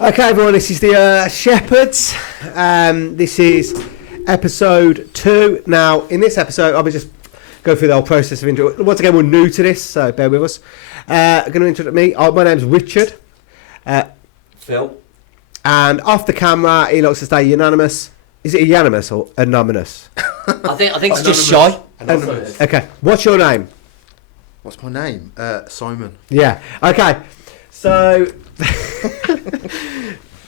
Okay, everyone, this is the Shepherds. This is episode 2. Now, in this episode, I'll just go through the whole process of intro. Once again, we're new to this, so bear with us. I'm going to introduce me. My name's Richard. Phil. And off the camera, he likes to stay unanimous. Is it unanimous or anonymous? I think it's just shy. Anonymous. Okay, what's your name? What's my name? Simon. Yeah, okay. So,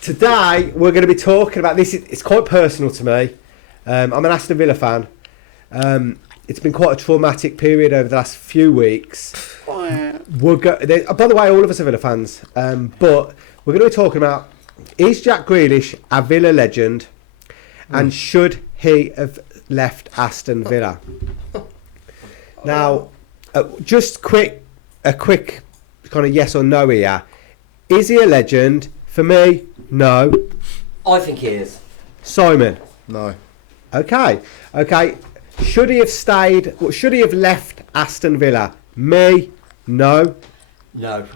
today we're going to be talking about this. It's quite personal to me. I'm an Aston Villa fan. It's been quite a traumatic period over the last few weeks. By the way, all of us are Villa fans. But we're going to be talking about, is Jack Grealish a Villa legend? And should he have left Aston Villa? Now, just a quick kind of yes or no here. Is he a legend? For me, no. I think he is. Simon? No. Okay. Should he have stayed? Should he have left Aston Villa? Me, no. No.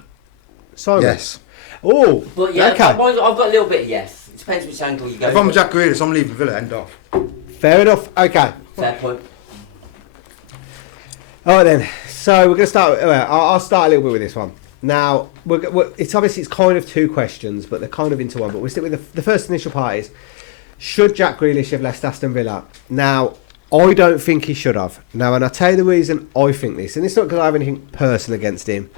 Simon? Yes. Oh, but yeah, okay. I've got a little bit of yes. It depends which angle you go. If I'm Jack Grealish, I'm leaving Villa. End off. Fair enough. Okay. Fair point. All right then. So we're going to start. I'll start a little bit with this one. Now, it's kind of two questions, but they're kind of into one. But we'll stick with the first initial part is, should Jack Grealish have left Aston Villa? Now, I don't think he should have. Now, and I'll tell you the reason I think this. And it's not because I have anything personal against him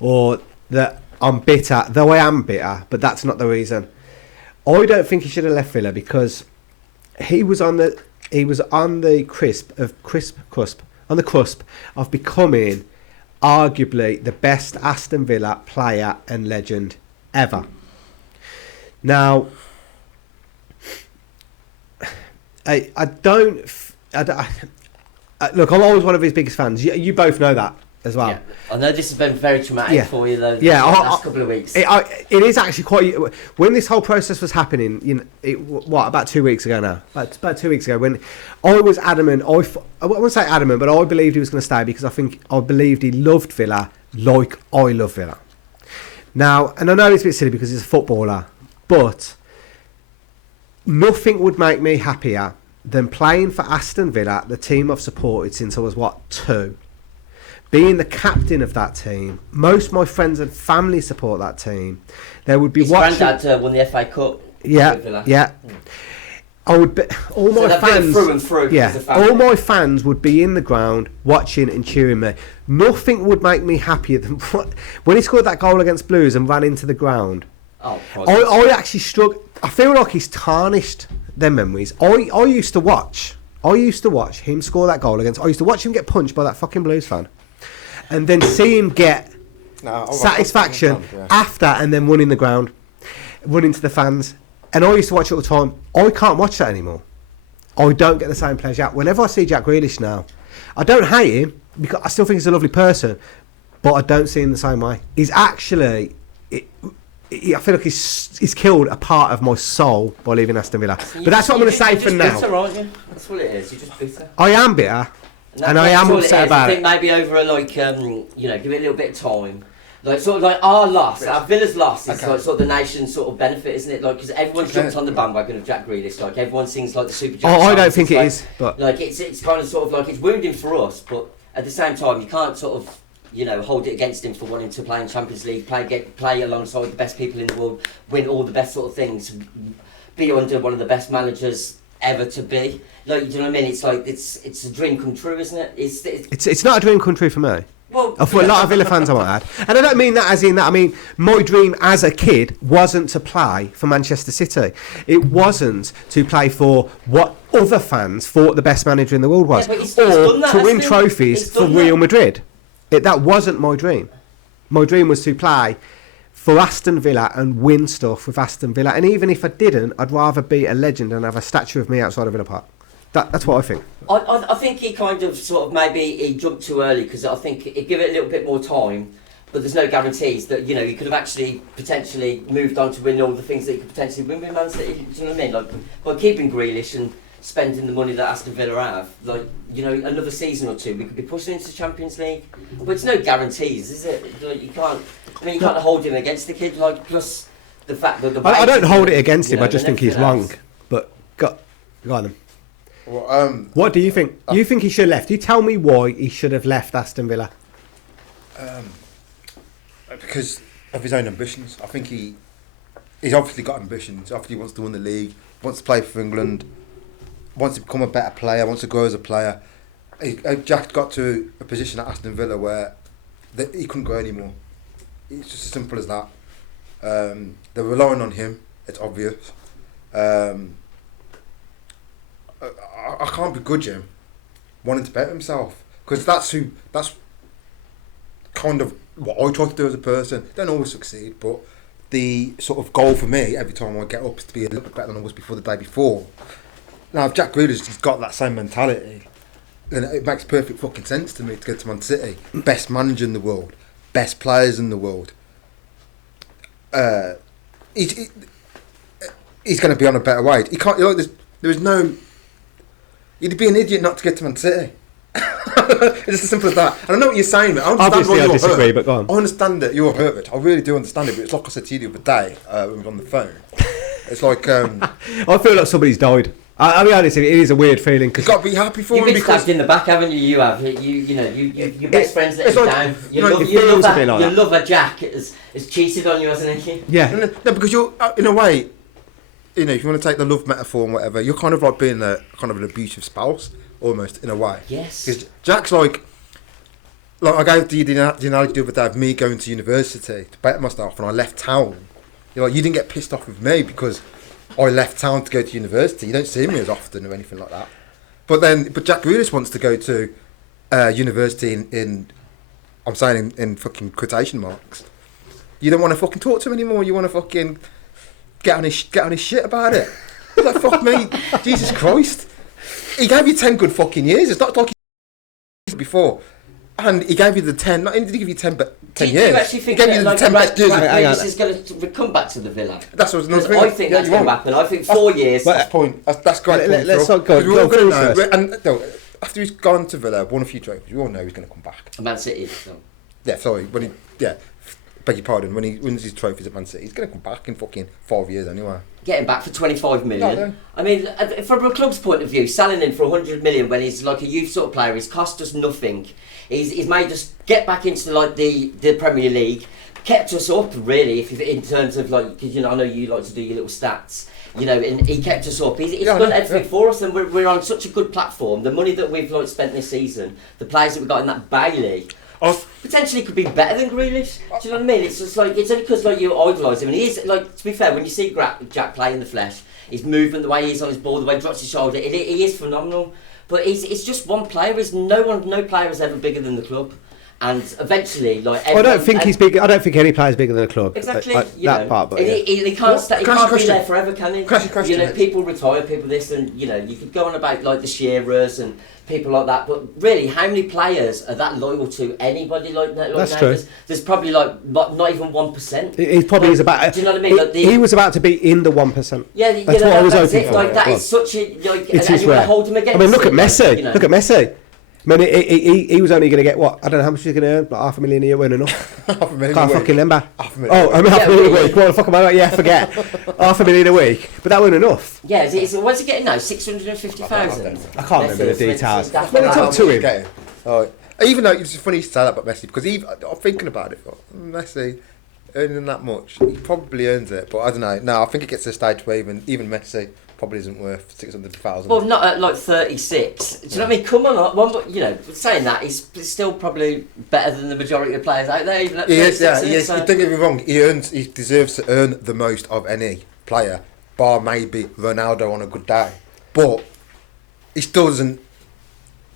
or that I'm bitter, though I am bitter, but that's not the reason. I don't think he should have left Villa because he was on the cusp of becoming arguably the best Aston Villa player and legend ever. Now, look, I'm always one of his biggest fans. You both know that as well. Yeah. I know this has been very traumatic for you though. Yeah, the last couple of weeks. It is actually quite. When this whole process was happening, about 2 weeks ago now. About 2 weeks ago, when I was adamant, I won't say adamant, but I believed he was going to stay because I believed he loved Villa like I love Villa. Now, and I know it's a bit silly because he's a footballer, but nothing would make me happier than playing for Aston Villa, the team I've supported since I was 2. Being the captain of that team, most of my friends and family support that team. They would be watching. His granddad won the FA Cup. Yeah. I would be all so my fans. Through and through. Yeah, all my fans would be in the ground watching and cheering me. Nothing would make me happier than when he scored that goal against Blues and ran into the ground. Oh, I actually struck. I feel like he's tarnished them memories. I used to watch him score that goal against. I used to watch him get punched by that fucking Blues fan. And then see him get satisfaction after and then run in the ground, run into the fans. And I used to watch it all the time. I can't watch that anymore. I don't get the same pleasure. Whenever I see Jack Grealish now, I don't hate him because I still think he's a lovely person, but I don't see him the same way. He's actually, I feel like he's killed a part of my soul by leaving Aston Villa. But that's what I'm going to say for now. Bitter, aren't you? That's what it is. You're just bitter. I am bitter. And I am upset about it. I think maybe over give it a little bit of time. Like sort of like our loss, our Villa's loss is like sort of the nation's sort of benefit, isn't it? Like because everyone's jumped on the bandwagon of Jack Grealish. Like everyone sings like the Super Jack. I don't think it is, but like it's kind of sort of like it's wounding for us, but at the same time you can't sort of hold it against him for wanting to play in Champions League, play alongside the best people in the world, win all the best sort of things, be under one of the best managers ever to be. Like, do you know what I mean? It's like it's a dream come true, isn't it? It's not a dream come true for me. Well, for a lot of Villa fans, I might add, and I don't mean that as in that. I mean my dream as a kid wasn't to play for Manchester City. It wasn't to play for what other fans thought the best manager in the world was, he's or to win trophies for Real Madrid. That wasn't my dream. My dream was to play for Aston Villa and win stuff with Aston Villa. And even if I didn't, I'd rather be a legend and have a statue of me outside of Villa Park. That's what I think. I think he kind of sort of maybe he jumped too early because I think he'd give it a little bit more time. But there's no guarantees that he could have actually potentially moved on to win all the things that he could potentially win with Man City. Do you know what I mean? Like by keeping Grealish and spending the money that Aston Villa have, like another season or two, we could be pushing into the Champions League. But it's no guarantees, is it? Like you can't hold him against the kid. Like plus the fact that the I don't wages hold and, it against you him. know, I just and think he's everything wrong. else. But go on then. Well, What do you think? You think he should have left? You tell me why he should have left Aston Villa. because of his own ambitions. I think he's obviously got ambitions. Obviously, he wants to win the league, wants to play for England, wants to become a better player, wants to grow as a player. Jack got to a position at Aston Villa where he couldn't grow anymore. It's just as simple as that. They're relying on him. It's obvious. I can't begrudge him wanting to better himself, because that's kind of what I try to do as a person. Don't always succeed, but the sort of goal for me every time I get up is to be a little bit better than I was before the day before. Now, if Jack Grealish has got that same mentality, then it makes perfect fucking sense to me to go to Man City. Best manager in the world, best players in the world. He's going to be on a better wage. He can't. There's no. You'd be an idiot not to get to Man City. It's just as simple as that. And I know what you're saying, but I understand Obviously, why I you're disagree, hurt. but go on. I understand that you're hurt. I really do understand it. But it's like I said to you the other day when we were on the phone. It's like I feel like somebody's died. I'll be honest, it is a weird feeling. you've Cause got to be happy for You've him been because stabbed in the back, haven't you? You have. Your best friend's let it's you like- down. it feels a bit like Your that. lover Jack has cheated on you, hasn't he? yeah, no, because you're in a way, you know, if you want to take the love metaphor and whatever, you're kind of like being a kind of an abusive spouse almost in a way. Yes. Because Jack's like I gave the analogy the other day of me going to university to better myself, and I left town. You're like, you didn't get pissed off with me because I left town to go to university. You don't see me as often or anything like that. But Jack Grealish wants to go to university in I'm saying in fucking quotation marks. You don't want to fucking talk to him anymore. You want to fucking get on his shit about it. He's like, fuck me, Jesus Christ. He gave you 10 good fucking years. It's not like he before. And he gave you the 10, not only did he give you 10, but 10 Do years. you actually think he gave that you the like 10 best years. Grealish is going to come back to the Villa? That's what I was Because I think that's going to happen. I think 4 years. That's point. That's great. Let's Phil. not go- 'Cause we're all go going to first. know. And no, after he's gone to Villa, won a few trophies, we all know he's going to come back. Man City. So. Yeah, sorry. Beg your pardon. When he wins his trophies at Man City, he's going to come back in fucking 5 years anyway. Getting back for 25 million. No. I mean, from a club's point of view, selling him for 100 million when he's like a youth sort of player, he's cost us nothing. He's made us get back into like the Premier League, kept us up really. If in terms of like, because I know you like to do your little stats. And he kept us up. He's done everything for us, and we're on such a good platform. The money that we've like spent this season, the players that we got in that Bailey. Potentially could be better than Grealish. Do you know what I mean? It's just like, it's only because like you idolise him, and he is like, to be fair, when you see Jack play in the flesh, his movement, the way he is on his ball, the way he drops his shoulder, he is phenomenal. But it's just one player. No player is ever bigger than the club, and eventually, like I don't think he's big. I don't think any player's bigger than a club. Exactly, that part, but yeah. he can't be there forever, can he? Question. People retire, people this, and you could go on about like the Shearers and people like that, but really, how many players are that loyal to anybody like that? That's true. There's probably like not even 1%. He probably is about. Do you know what I mean? Like he was about to be in the 1%. Yeah, that's what I was hoping for. Like that Yeah. is such a like, It and is you want rare. to hold him against. I mean, look at it, Messi. like, Look at Messi. I mean, he was only going to get what? I don't know how much he's going to earn. Like $500,000 a year, weren't enough. $500,000 Can't a fucking week. remember. $500,000 Oh, I mean, Yeah, $500,000 a we- week. What the fuck am I? Yeah, forget. $500,000 a week, but that wasn't enough. Yeah, what's he getting now? 650,000. I can't remember the details. That's When it's what up to him. Getting. Even though it's funny you say that about Messi, because I'm thinking about it. Messi earning that much, he probably earns it, but I don't know. No, I think it gets to a stage where even Messi probably isn't worth 600,000. Well, not at like 36. Do you know what I mean? Come on, saying that, he's still probably better than the majority of players out there. Even at He is, 36, yeah, he is. so- Don't get me wrong. He deserves to earn the most of any player, bar maybe Ronaldo on a good day. But he still doesn't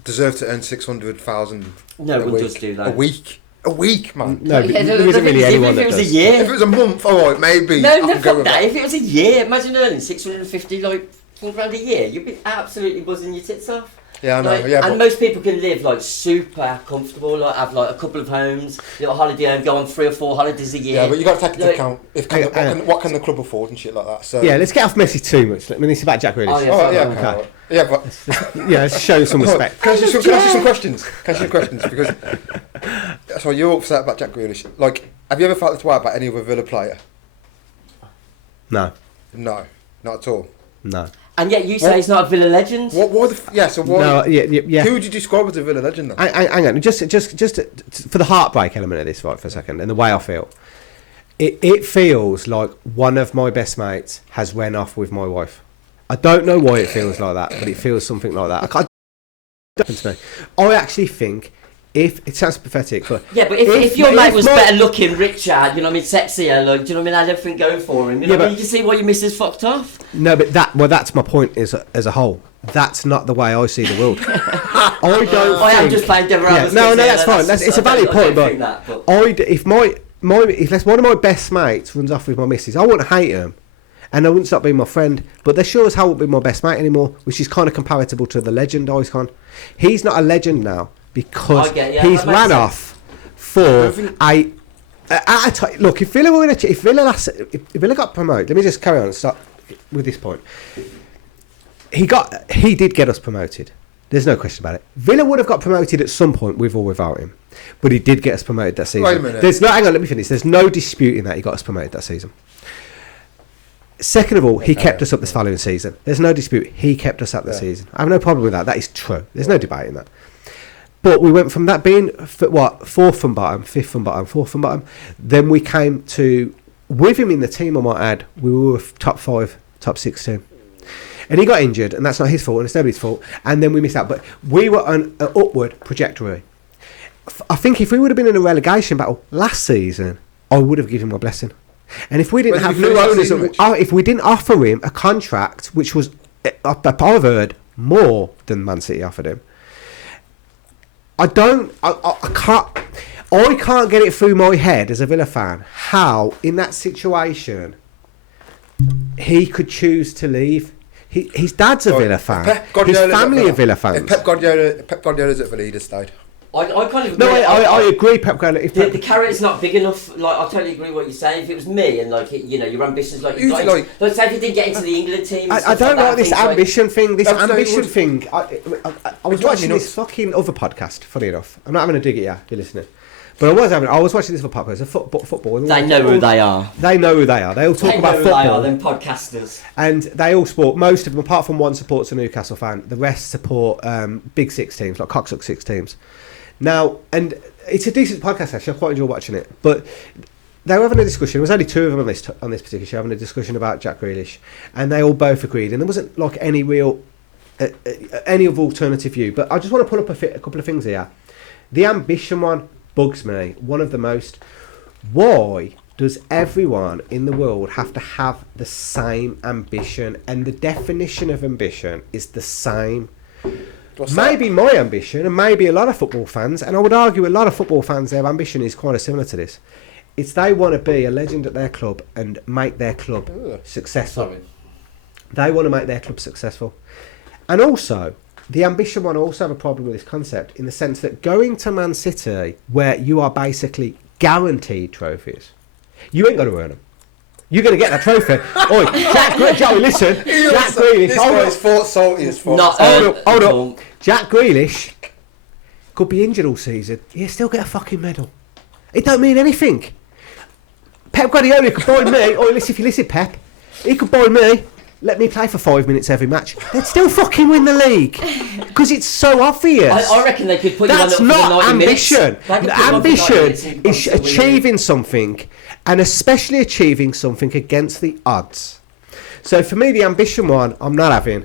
deserve to earn 600,000. No a one week. does do that. A week, man. No, but Yeah, there isn't really anyone if that it was does. a year. If it was a month, all right, maybe. No, I can go fuck with that. If it was a year, imagine earning 650 like £1,000 a year. You'd be absolutely buzzing your tits off. Yeah, I know. Like, Yeah, and but most people can live like super comfortable, like have like a couple of homes, little holiday home, go on 3 or 4 holidays a year. yeah, but you got to take into Like- account what can the club afford and shit like that. So Yeah, let's get off Messi too much. I mean, it's about Jack Grealish. Oh, yeah. Oh, yeah, Okay. okay. Yeah, but Yeah, let's show some respect. Can I ask you some questions? Can I ask you some questions? Because so you're upset about Jack Grealish. Like, have you ever felt this way about any other Villa player? No, No, not at all. no. And yet you say he's not a Villa legend. Why so why? No, yeah. Who would you describe as a Villa legend then? Hang on, just for the heartbreak element of this, right, for a second, and the way I feel. It feels like one of my best mates has ran off with my wife. I don't know why it feels like that, but it feels something like that. I actually think if it sounds pathetic, but but if your mate was better looking, richer, you know what I mean, sexier, like, do you know what I mean, had everything going for him, you know what I mean, you can see why your missus fucked off. No, but that's my point as a whole. That's not the way I see the world. I am just playing devil. No, that's fine. It's a valid point, but if one of my best mates runs off with my missus, I wouldn't hate him, and I wouldn't stop being my friend. But they sure as hell won't be my best mate anymore, which is kind of comparable to the legend Icon. He's not a legend now because he's ran off for a. Look, if Villa got promoted, let me just carry on and start with this point. He did get us promoted. There's no question about it. Villa would have got promoted at some point with or without him, but he did get us promoted that season. Wait a minute. Hang on, let me finish. There's no disputing that he got us promoted that season. Second of all, he kept us up this following season. There's no dispute. He kept us up that season. I have no problem with that. That is true. There's no debating that. But we went from that being fourth from bottom, fifth from bottom, fourth from bottom. Then we came to, with him in the team, I might add, we were top 5, top 6 team. And he got injured, and that's not his fault, and it's nobody's fault. And then we missed out. But we were on an upward trajectory. I think if we would have been in a relegation battle last season, I would have given him my blessing. And if we didn't have new owners, if we didn't offer him a contract, which was, I've heard, more than Man City offered him, I can't get it through my head as a Villa fan how, in that situation, he could choose to leave. His dad's a Villa fan. His family are Villa fans. If Pep Guardiola's at Villa, he'd have stayed. I kind of agree. No, I agree, Pep Guardiola. The carrot's not big enough. Like, I totally agree what you're saying. If it was me and your ambitions, say if you didn't get into the England team. I don't like this ambition thing. This ambition thing. I was watching this fucking other podcast. Funny enough, I'm not having a dig at you. You're listening. But I was watching this for podcast of football. They know who they are. They know who they are. They all talk about football. They are, them podcasters. And they all support, most of them, apart from one supports a Newcastle fan, the rest support big 6 teams, like cocksuck 6 teams. Now, and it's a decent podcast actually, I quite enjoy watching it. But they were having a discussion, there was only 2 of them on this particular show, having a discussion about Jack Grealish. And they all both agreed, and there wasn't like any real, any of alternative view. But I just want to pull up a couple of things here. The ambition one bugs me, one of the most. Why does everyone in the world have to have the same ambition? And the definition of ambition is the same. Maybe my ambition, and maybe a lot of football fans, and I would argue a lot of football fans, their ambition is quite similar to this. It's they want to be a legend at their club and make their club successful. Sorry. They want to make their club successful. And also, the ambition one also have a problem with this concept in the sense that going to Man City, where you are basically guaranteed trophies, you ain't got to earn them. You're going to get that trophy. Oi, Joey, listen. Jack Grealish. This guy's fought salty as fuck. Hold up. Jack Grealish could be injured all season. He'll still get a fucking medal. It don't mean anything. Pep Guardiola could buy me. If you listen, Pep, he could buy me. Let me play for 5 minutes every match. They'd still fucking win the league because it's so obvious. I reckon they could put you on That's it for not 90 ambition. Minutes. Ambition is achieving something, and especially achieving something against the odds. So for me, the ambition one, I'm not having.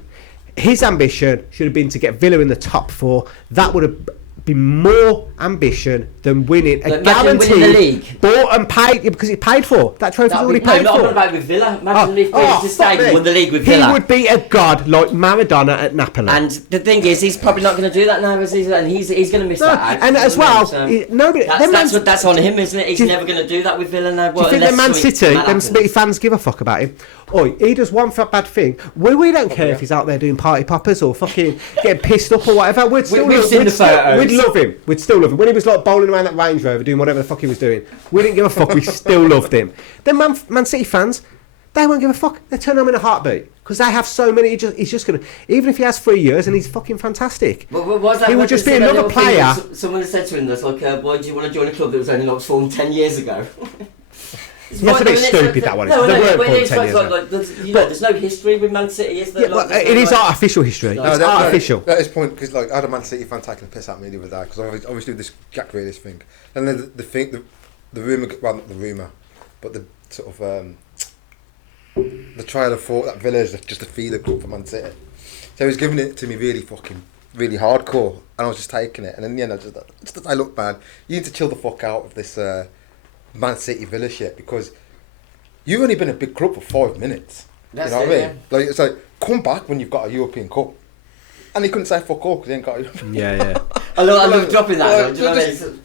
His ambition should have been to get Villa in the top 4. That would have been more ambition than winning a guaranteed winning the league. Bought and paid because he paid for. That trophy's already paid for. No, not about with Villa. Imagine if Villa stayed won the league with Villa. He would be a god like Maradona at Napoli. And the thing is, he's probably not going to do that now, is he? And he's going to miss that out. And as well, that's on him, isn't it? He's never going to do that with Villa now. Do you think the Man City, them City fans give a fuck about him? He does one bad thing. We don't care if he's out there doing party poppers or fucking getting pissed up or whatever. We'd love him. We'd still love him. When he was like bowling around that Range Rover doing whatever the fuck he was doing, we didn't give a fuck. We still loved him. Then Man City fans, they won't give a fuck. They turn him in a heartbeat because they have so many. He's just gonna, even if he has 3 years and he's fucking fantastic, he would just be another player. Someone said to him, "That's like, why do you want to join a club that was only not formed 10 years ago?" That's a bit stupid, that one. They weren't but born it's 10 years ago. like, there's no history with Man City, is there? Yeah, well, it is artificial history. No, It's artificial. At this point, because like I had a Man City fan taking the piss at me the other day because obviously this Jack Grealish thing, and then the rumor, well not the rumor, but the sort of the trial of thought that Villa is just a feeder club for Man City. So he was giving it to me really hardcore, and I was just taking it, and in the end I look bad. You need to chill the fuck out of this Man City Villa shit because you've only been a big club for 5 minutes. That's you know what I mean? yeah. Like it's like come back when you've got a European Cup, and he couldn't say fuck all because he ain't got. Yeah. I love dropping that. Do you know what I mean?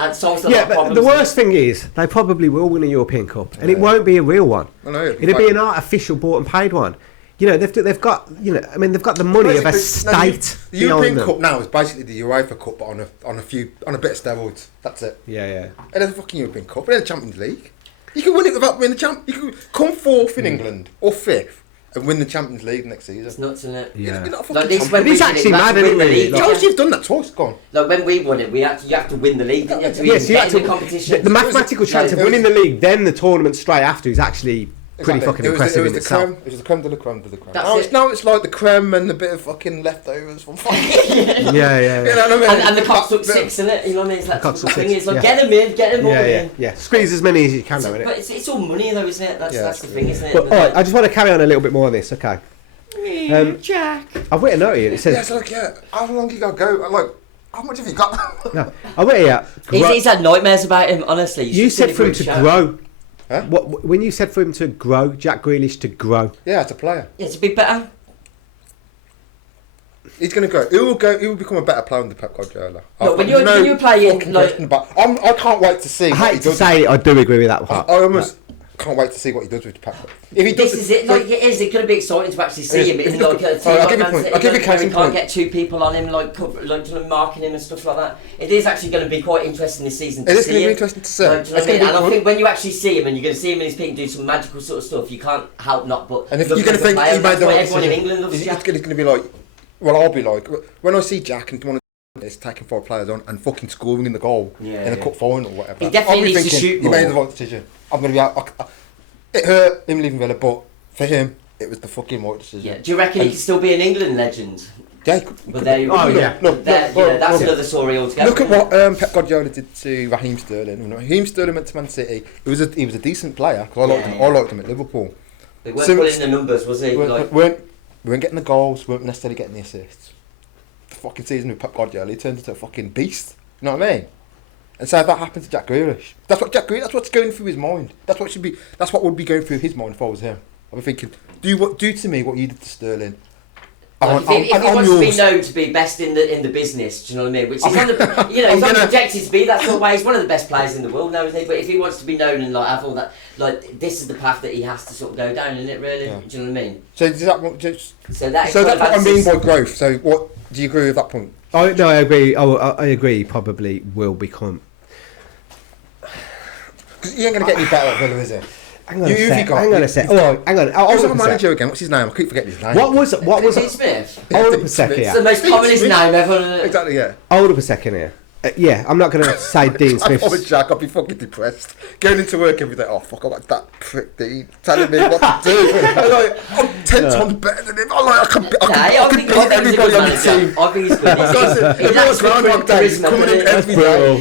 And solves a lot of But problems. the worst thing is, they probably will win a European Cup, and it won't be a real one. I know. It'll be an artificial bought and paid one. You know, they've got, you know, I mean, they've got the money of a state. The European behind them. Cup now is basically the UEFA Cup, but on a bit of steroids. That's it. Yeah. And then the fucking European Cup, and then the Champions League. You can win it without winning the You can come fourth in England or fifth and win the Champions League next season. It's nuts, isn't it? Yeah. You're not a fucking Like this, champion. when we It's win actually we have mad, to win isn't the it, really? league. Like- Chelsea have done that twice. Go on. Like when we won it, you have to win the league. You have to Yes, you get had in to. the competition. The mathematical chance of winning the league, then the tournament straight after, is actually pretty fucking impressive in itself. It was the creme de la creme de la creme. That's it. Now it's like the creme and a bit of fucking leftovers from fucking. Yeah. You know what I mean? And the cops took six, isn't it? You know what I mean? It's like Cops the took thing six, is like yeah. get them all in. Yeah. Squeeze as many as you can, though, innit? But it's all money though, isn't it? That's the thing, isn't it? But, alright, I just want to carry on a little bit more on this, okay? Jack. I've written a note here. It says, Yeah, it's like how long you got to go? I'm like, how much have you got? no, I've written here. He's had nightmares about him, honestly. You said for him to grow. Huh? When you said for him to grow, Jack Grealish to grow. Yeah, it's a player. Yeah, to be better. He's going to go. He will become a better player than Pep Guardiola. No, when you're playing, fucking like- question about. I can't wait to see. I what hate he to does. say it, I do agree with that I part. almost can't wait to see what he does with Pep. If he does, This is it. Like it is. It's going to be exciting to actually see him If in you like look a at- team I'll like give you a Man point. City, I'll give you a like, case where in he can't point. get two people on him, like marking him and stuff like that. It is actually going to be quite interesting this season. It to is see going to be him. interesting to see. Like, do you know It's what I going mean? to And be I fun. think when you actually see him and you're going to see him in his peak doing some magical sort of stuff, you can't help not but. And if look you're going at to think player. he made That's the why right everyone in decision, England loves it's Jack. going to be like, well, I'll be like, when I see Jack and one of is taking 4 players on and fucking scoring in the goal in a cup final or whatever. He definitely I'll be needs to thinking, shoot he made more. the right decision. I'm going to be out. It hurt him leaving Villa, but for him, it was the fucking right decision. Yeah. Do you reckon he And- could still be an England legend? Yeah, But there you go. Oh, yeah. Look, That's look, another story altogether. Look at what Pep Guardiola did to Raheem Sterling. When Raheem Sterling went to Man City, he was a decent player because I liked him at Liverpool. They weren't So- pulling the numbers, was he? We Like, weren't getting the goals, weren't necessarily getting the assists. The fucking season with Pep Guardiola, he turned into a fucking beast. You know what I mean? And so that happened to Jack Grealish. That's what's going through his mind. That's what would be going through his mind if I was him. I'd be thinking, do to me what you did to Sterling. Like, if he wants to be known to be best in the business, do you know what I mean? Which is on the, you know, he's not projected to be that sort of way. He's one of the best players in the world now, isn't he? But if he wants to be known and like have all that, like this is the path that he has to sort of go down, isn't it? Really, Yeah. do you know what I mean? So does that just, So that's that's what I mean by growth. So what do you agree with that point? No, I agree. I agree. He probably will become. Because he ain't going to get any better at Villa, is he? Hang on a sec. Oh, hang on. Who's Hold our up a manager sec. again? What's his name? I keep forgetting his name. What was? Dean Smith. Hold up a sec It's the here. most Dean commonest Smith. name ever. Exactly, yeah. Hold up a second here. Yeah, I'm not going to say Dean If I was Smith's. Jack, I'd be fucking depressed. Going into work every day, oh fuck, I like that prick Dean telling me what to do. I'm 10 times better than him. I can beat he's a everybody good on the manager. team. I think he's good. If it was Groundhog Day, he's coming in every day.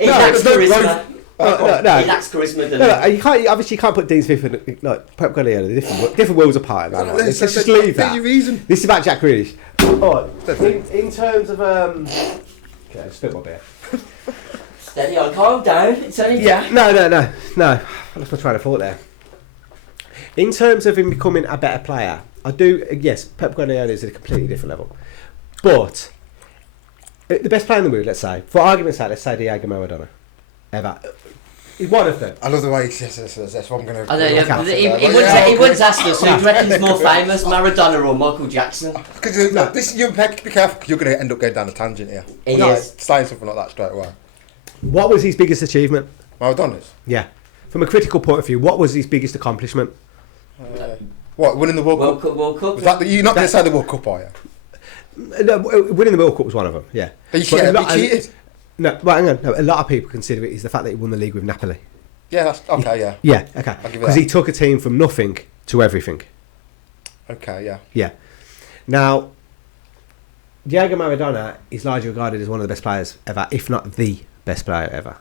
He lacks there's no charisma. No. He lacks charisma. doesn't No, he? you can't. Obviously, you can't put Dean Smith and like Pep Guardiola. Different worlds apart, man. Let's just leave that. Reason. This is about Jack Grealish. All right. In terms of okay, I spit my beer. Steady on, calm down. It's only Jack. No. I lost my train of thought there. In terms of him becoming a better player, I do. Yes, Pep Guardiola is at a completely different level, but the best player in the world, let's say, for argument's sake, let's say Diego Maradona, ever. He's one of them. I love the way he says this. That's what I'm going to. I know, yeah, he once asked us, who reckon's more famous, Maradona or Michael Jackson? Because this, you be careful, because you're going to end up going down a tangent here. He is. Saying something like that straight away. What was his biggest achievement? Maradona's? Yeah, from a critical point of view, what was his biggest accomplishment? What, winning the World Cup? World Cup. Was that you're not going to say the World Cup, are you? No, winning the World Cup was one of them. Yeah, But he cheated. No, but hang on. No, a lot of people consider it is the fact that he won the league with Napoli. Yeah, that's okay. Yeah. Yeah, okay. I'll give you Because that. he took a team from nothing to everything. Okay. Yeah. Yeah. Now, Diego Maradona is largely regarded as one of the best players ever, if not the best player ever.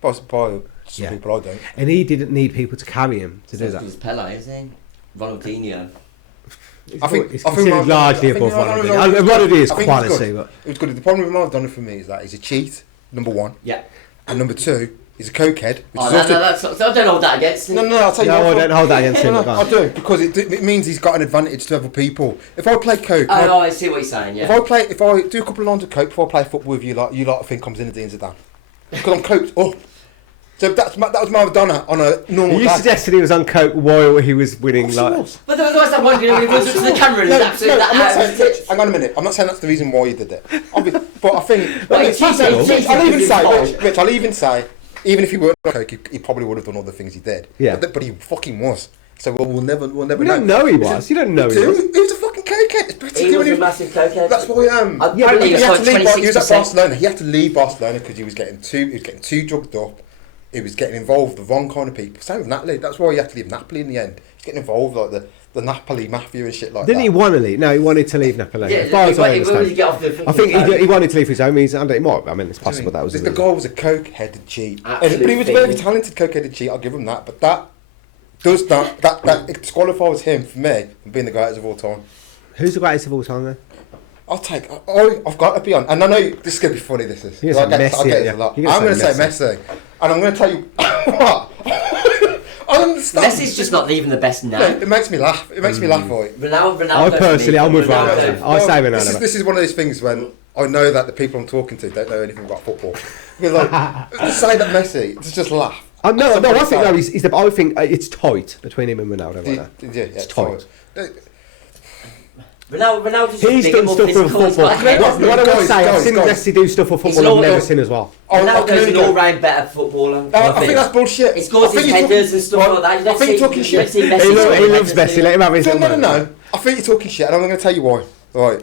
By some Yeah. people, I don't. And he didn't need people to carry him to do It's that. because Pele, isn't he? Ronaldinho. I think it's I think considered largely above Ronaldinho. Ronaldinho is I think quality, but it was good. The problem with Maradona for me is that he's a cheat. Number one, Yeah. and number two, he's a cokehead. Which Oh, is no, also I don't hold that against him. no. I'll tell you. no, what, I don't hold that against him. No, go I on. do because it means he's got an advantage to other people. If I play coke, Oh, I see what you're saying, if yeah. I do a couple of lines of coke before I play football with you lot think I'm Zinedine Zidane because I'm coked up. So that was Maradona on a normal You day. suggested he was on coke while he was winning. Of Like, course. But there was that one when he runs up to the camera and he's absolutely I'm not saying, that hang on a minute. I'm not saying that's the reason why you did it. But I think. Well, it's possible. Rich, I'll even say, even if he weren't on coke, he probably would have done all the things he did. Yeah. But he fucking was. So we'll never we don't know he was. You don't know he was. He was a fucking cokehead. He was a massive cokehead. That's why. Apparently he was like He was at 26%. Barcelona. He had to leave Barcelona because he was getting too drugged up. He was getting involved with the wrong kind of people. Same with Napoli. That's why he had to leave Napoli in the end. He's getting involved like the Napoli mafia and shit like Didn't that. he want to leave? No, he wanted to leave Napoli. Yeah, As far as I understand. get off the I think he wanted to leave his home. I mean, it's possible that was the the guy was a coke-headed cheat. Absolute But he was a very thing. talented coke-headed cheat. I'll give him that. But that disqualifies him for me from being the greatest of all time. Who's the greatest of all time then? I've got to be on, and I know this is going to be funny. This is. You're gonna say I get Messi, this a lot. yeah. I'm You're going gonna to say say Messi, and I'm going to tell you what. I understand. Messi's just not even the best now. No, it makes me laugh. It makes me laugh, boy. Ronaldo. I personally, I'm with Ronaldo. I'll say Ronaldo. This is one of those things when I know that the people I'm talking to don't know anything about football. Because like, say that Messi, just laugh. No, I think Somebody no, he's the. I think it's tight between him and Ronaldo right now. Yeah, It's tight. Ronaldo's He's bigger, done more stuff for physical, he's football. got a head. What I would say, I've guys, seen guys. Messi do stuff for He's football I've all- never seen as well. Ronaldo's an all-round better footballer. I think that's bullshit. He scores his headers and stuff like that. You don't I think you're see- talking you shit. don't see Messi He scoring loves headers, Messi. do Let you? him have his. No. I think you're talking shit, and I'm going to tell you why. Right.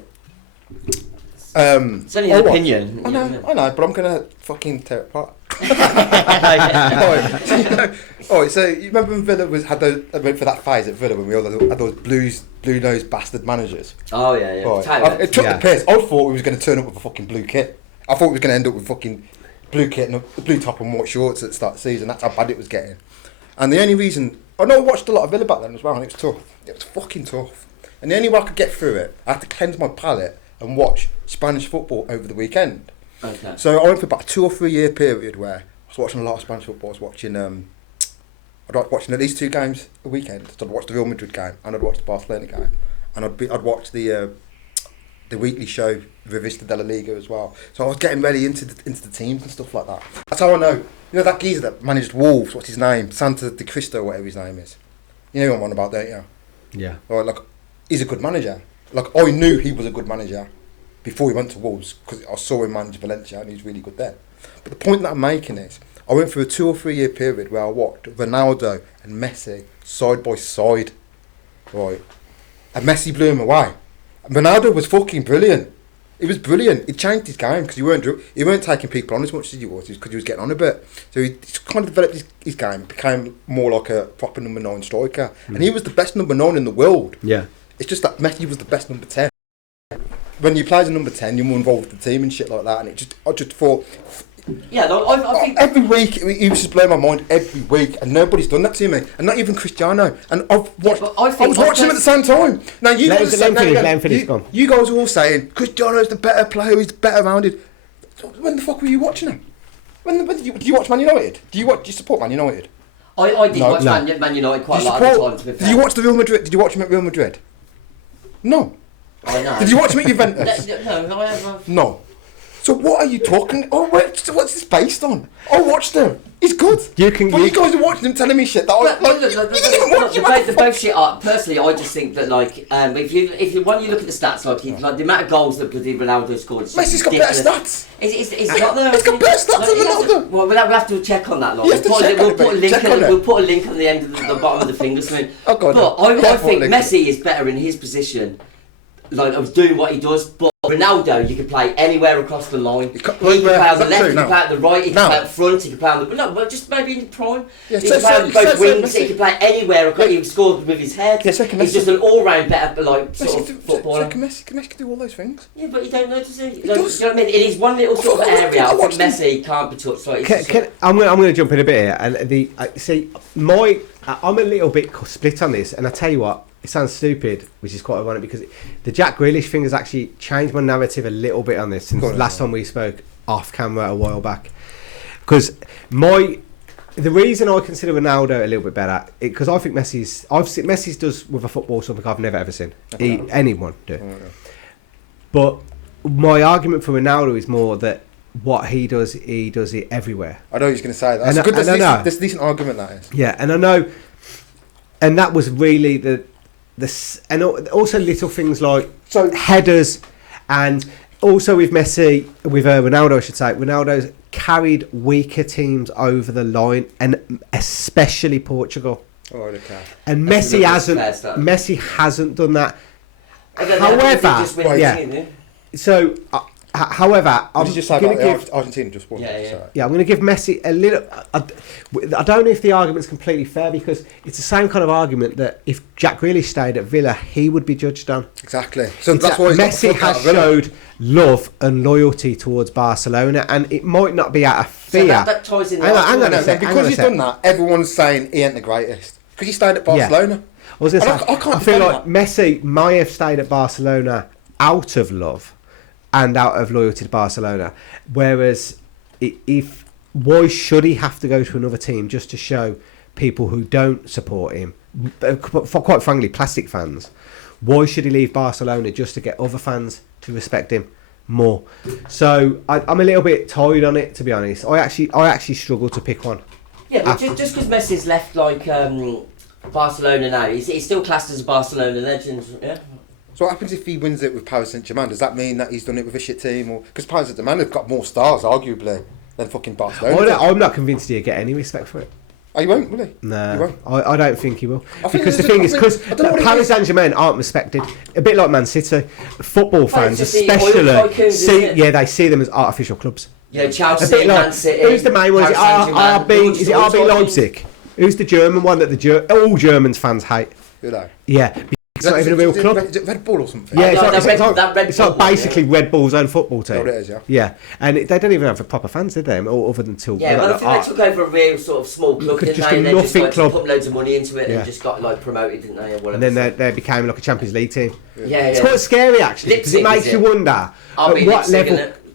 It's only an what? opinion. I know, but I'm going to fucking tear it apart. Yeah. Alright, so you remember when Villa went for that phase at Villa when we all had those blue-nosed bastard managers? Oh yeah, yeah. Right. It took Yeah. the piss. I thought we was going to turn up with a fucking blue kit. I thought we was going to end up with fucking blue kit and a blue top and white shorts at the start of the season. That's how bad it was getting. And the only reason... I know I watched a lot of Villa back then as well, and it was tough. It was fucking tough. And the only way I could get through it, I had to cleanse my palate and watch Spanish football over the weekend. Okay. So I went for about a 2 or 3 year period where I was watching a lot of Spanish football. I was watching... I'd like watching at least 2 games a weekend. So I'd watch the Real Madrid game and I'd watch the Barcelona game. And I'd watch the weekly show Revista de la Liga as well. So I was getting ready into the teams and stuff like that. That's how I know. You know that geezer that managed Wolves, what's his name? Santa de Cristo, whatever his name is. You know who I'm on about, don't you? Yeah. Right, like, he's a good manager. Like, I knew he was a good manager before he went to Wolves because I saw him manage Valencia and he's really good there. But the point that I'm making is, I went through a 2 or 3 year period where I watched Ronaldo and Messi side by side, right? And Messi blew him away. And Ronaldo was fucking brilliant. He was brilliant. He changed his game because he weren't taking people on as much as he was because he was getting on a bit. So he kind of developed his game, became more like a proper number 9 striker. And he was the best number 9 in the world. Yeah. It's just that Messi was the best number 10. When you play as a number 10, you're more involved with the team and shit like that. And I just thought... Yeah, no, I think... Every week, he was just blowing my mind every week, and nobody's done that to me, and not even Cristiano. And I've watched. but I was watching him at the same time. Now you Let guys him finish, go on. you guys are all saying Cristiano's the better player, he's better rounded. When the fuck were you watching him? When did you watch Man United? Do you support Man United? I did No, watch no. Man United quite Did a you lot at the support? time, to be Did fair. you watch the Real Madrid? Did you watch him at Real Madrid? No. I know. Did you watch him at Juventus? No, I have... No. So what are you talking? Oh, what's this based on? I watched him. He's good. You guys are watching him telling me shit that The both shit are, personally, I just think that like if you when you look at the stats, like the amount of goals that bloody Ronaldo scored, it's Messi's got better stats. It's not there. He's got better stats than Ronaldo. Well, we'll have to check on that. Like, You have to check on it, mate. We'll put a link on the end of the bottom of the finger. Something. Oh, God, but no. I think Link. Messi is better in his position like of doing what he does, but Ronaldo, you could play anywhere across the line. He could play on the left, he could play at the right, he could play up front, he could play on the... No, but just maybe in the prime. Yeah, he could play on both wings, he could play anywhere across, he scored with his head. Yeah, he's just an all-round better like, sort of footballer. Messi can do all those things. Yeah, but he don't know, does he? Like, do you know what I mean? It is one little sort of area. I think Messi can't be touched. Like, I'm going to jump in a bit here. And I'm a little bit split on this, and I tell you what, it sounds stupid, which is quite ironic because the Jack Grealish thing has actually changed my narrative a little bit on this since last time we spoke off camera a while back. Because the reason I consider Ronaldo a little bit better, because I think Messi does with a football something I've never ever seen anyone do. But my argument for Ronaldo is more that what he does it everywhere. I know he's going to say that. That's a good. There's a decent argument, that is. Yeah, and I know, and that was really the and also little things like headers, and also with Messi, with Ronaldo, I should say, Ronaldo's carried weaker teams over the line, and especially Portugal. Oh, okay. And Messi hasn't done that. However, so. However, I'm just say about Argentina just won. Yeah, I'm going to give Messi a little. I don't know if the argument's completely fair because it's the same kind of argument that if Jack Grealish stayed at Villa, he would be judged on. Exactly. So that's why Messi has showed love and loyalty towards Barcelona, and it might not be out of fear. So that ties in. Hang on a sec. Because he's done that, everyone's saying he ain't the greatest because he stayed at Barcelona. Yeah. I was going to say, I feel like Messi may have stayed at Barcelona out of love and out of loyalty to Barcelona, whereas why should he have to go to another team just to show people who don't support him, quite frankly, plastic fans, why should he leave Barcelona just to get other fans to respect him more? So I'm a little bit tired on it, to be honest. I actually struggle to pick one. Yeah, but just because Messi's left like Barcelona now, he's still classed as a Barcelona legend, yeah? So what happens if he wins it with Paris Saint-Germain? Does that mean that he's done it with a shit team? Or because Paris Saint-Germain have got more stars, arguably, than fucking Barcelona. I'm not convinced he'll get any respect for it. Oh, he won't, will he? No, he won't. I don't think he will. Because the thing is, because Paris Saint-Germain aren't respected, a bit like Man City. Football fans especially, they see them as artificial clubs. Yeah, Chelsea, Man City. Who's the main one? Is it RB Leipzig? Who's the German one that all Germans fans hate? Do they? Yeah. It's not even a real club. Is it Red Bull or something? Yeah, it's like basically Red Bull's own football team. Oh, it is, yeah. Yeah, and they don't even have proper fans, did they? Other than till I think they took over a real sort of small club, didn't they? And they just put loads of money into it and just got like promoted, didn't they? Or whatever. And then they became like a Champions League team. Yeah. It's quite scary actually because it makes you wonder at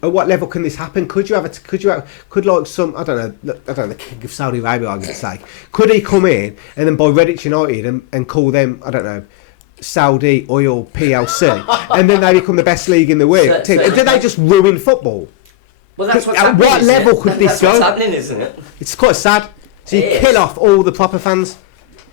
what level can this happen? Could like some I don't know the king of Saudi Arabia, I'm going to say, could he come in and then buy Redditch United and call them, I don't know, Saudi Oil PLC, and then they become the best league in the world? Did they just ruin football? Well, that's what's at happening. What level could this go? That's what's happening, isn't it? It's quite sad. So you kill off all the proper fans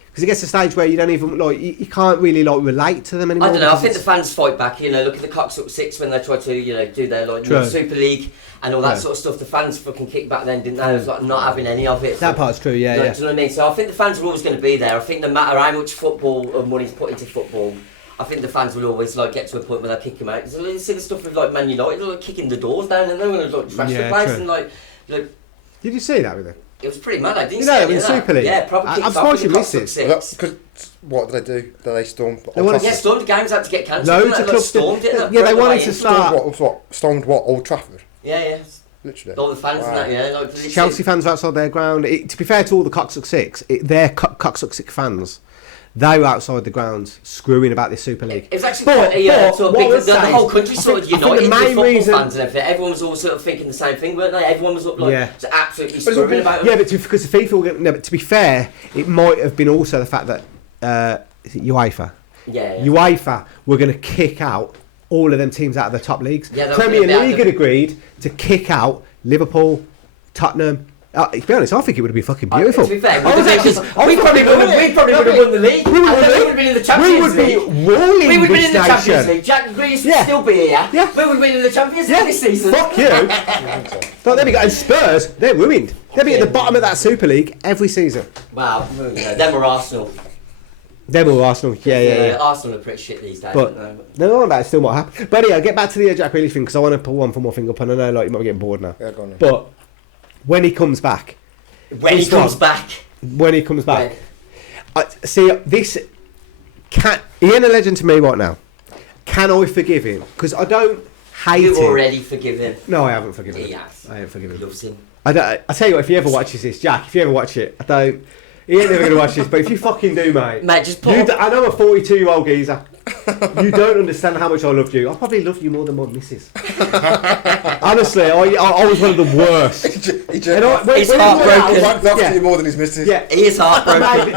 because it gets to a stage where you don't even you can't really relate to them anymore. I don't know. I think the fans fight back. Look at the Cocksuck Six when they try to do their Super League and all that sort of stuff. The fans fucking kicked back then, didn't they? It was like not having any of it. That part's true. Yeah. Do you know what I mean? So I think the fans are always going to be there. I think no matter how much football or money's put into football, I think the fans will always get to a point where they kick him out. So you see the stuff with Man United, they're kicking the doors down and they're going to trash the place and Did you see that with them? It was pretty mad. I didn't see it in Super League. Yeah, probably. I'm surprised you missed it. Because what did they do? Did they storm? Stormed the games, had to get cancelled. Loads of clubs stormed it. Yeah, they wanted to start. Stormed what? Old Trafford. Yeah. Literally. All the fans and that. Chelsea fans were outside their ground. To be fair to all the Cocksuck Six, they're Cocksuck Six fans. They were outside the grounds screwing about this Super League. It was actually the whole country sort of united with football fans and everything. Everyone was all sort of thinking the same thing, weren't they? Everyone was absolutely screwing about it. Yeah, but because the FIFA... No, but to be fair, it might have been also the fact that UEFA. UEFA were going to kick out all of them teams out of the top leagues. Premier League had agreed to kick out Liverpool, Tottenham... to be honest, I think it would have been fucking beautiful. To be fair, we probably would have won the league. We would have been in the Champions League. We would have been in the Champions League. Jack Grealish would still be here. Yeah. We would have been in the Champions League this season. Fuck you. But there we go. And Spurs, they're ruined. They'll be at the bottom of that Super League every season. Wow. Them are Arsenal. Them or Arsenal. Yeah. Arsenal are pretty shit these days. But no, that still might happen. But anyway, get back to the Jack Grealish thing because I want to put one more thing up, and I know like you might be getting bored now. Yeah, go on then. But when he comes back, when he comes back, see this. He ain't a legend to me right now. Can I forgive him? Because I don't hate him. You already forgive him. No, I haven't forgiven him. He has. I haven't forgiven him. Loves him. I tell you what, if he ever watches this, Jack, if you ever watch it, he ain't never going to watch this, but if you fucking do, mate. Mate, just I know I'm a 42-year-old geezer. You don't understand how much I loved you. I probably loved you more than my missus. Honestly, I was one of the worst. He's heartbroken. He loved you more than his missus. Yeah, he is heartbroken.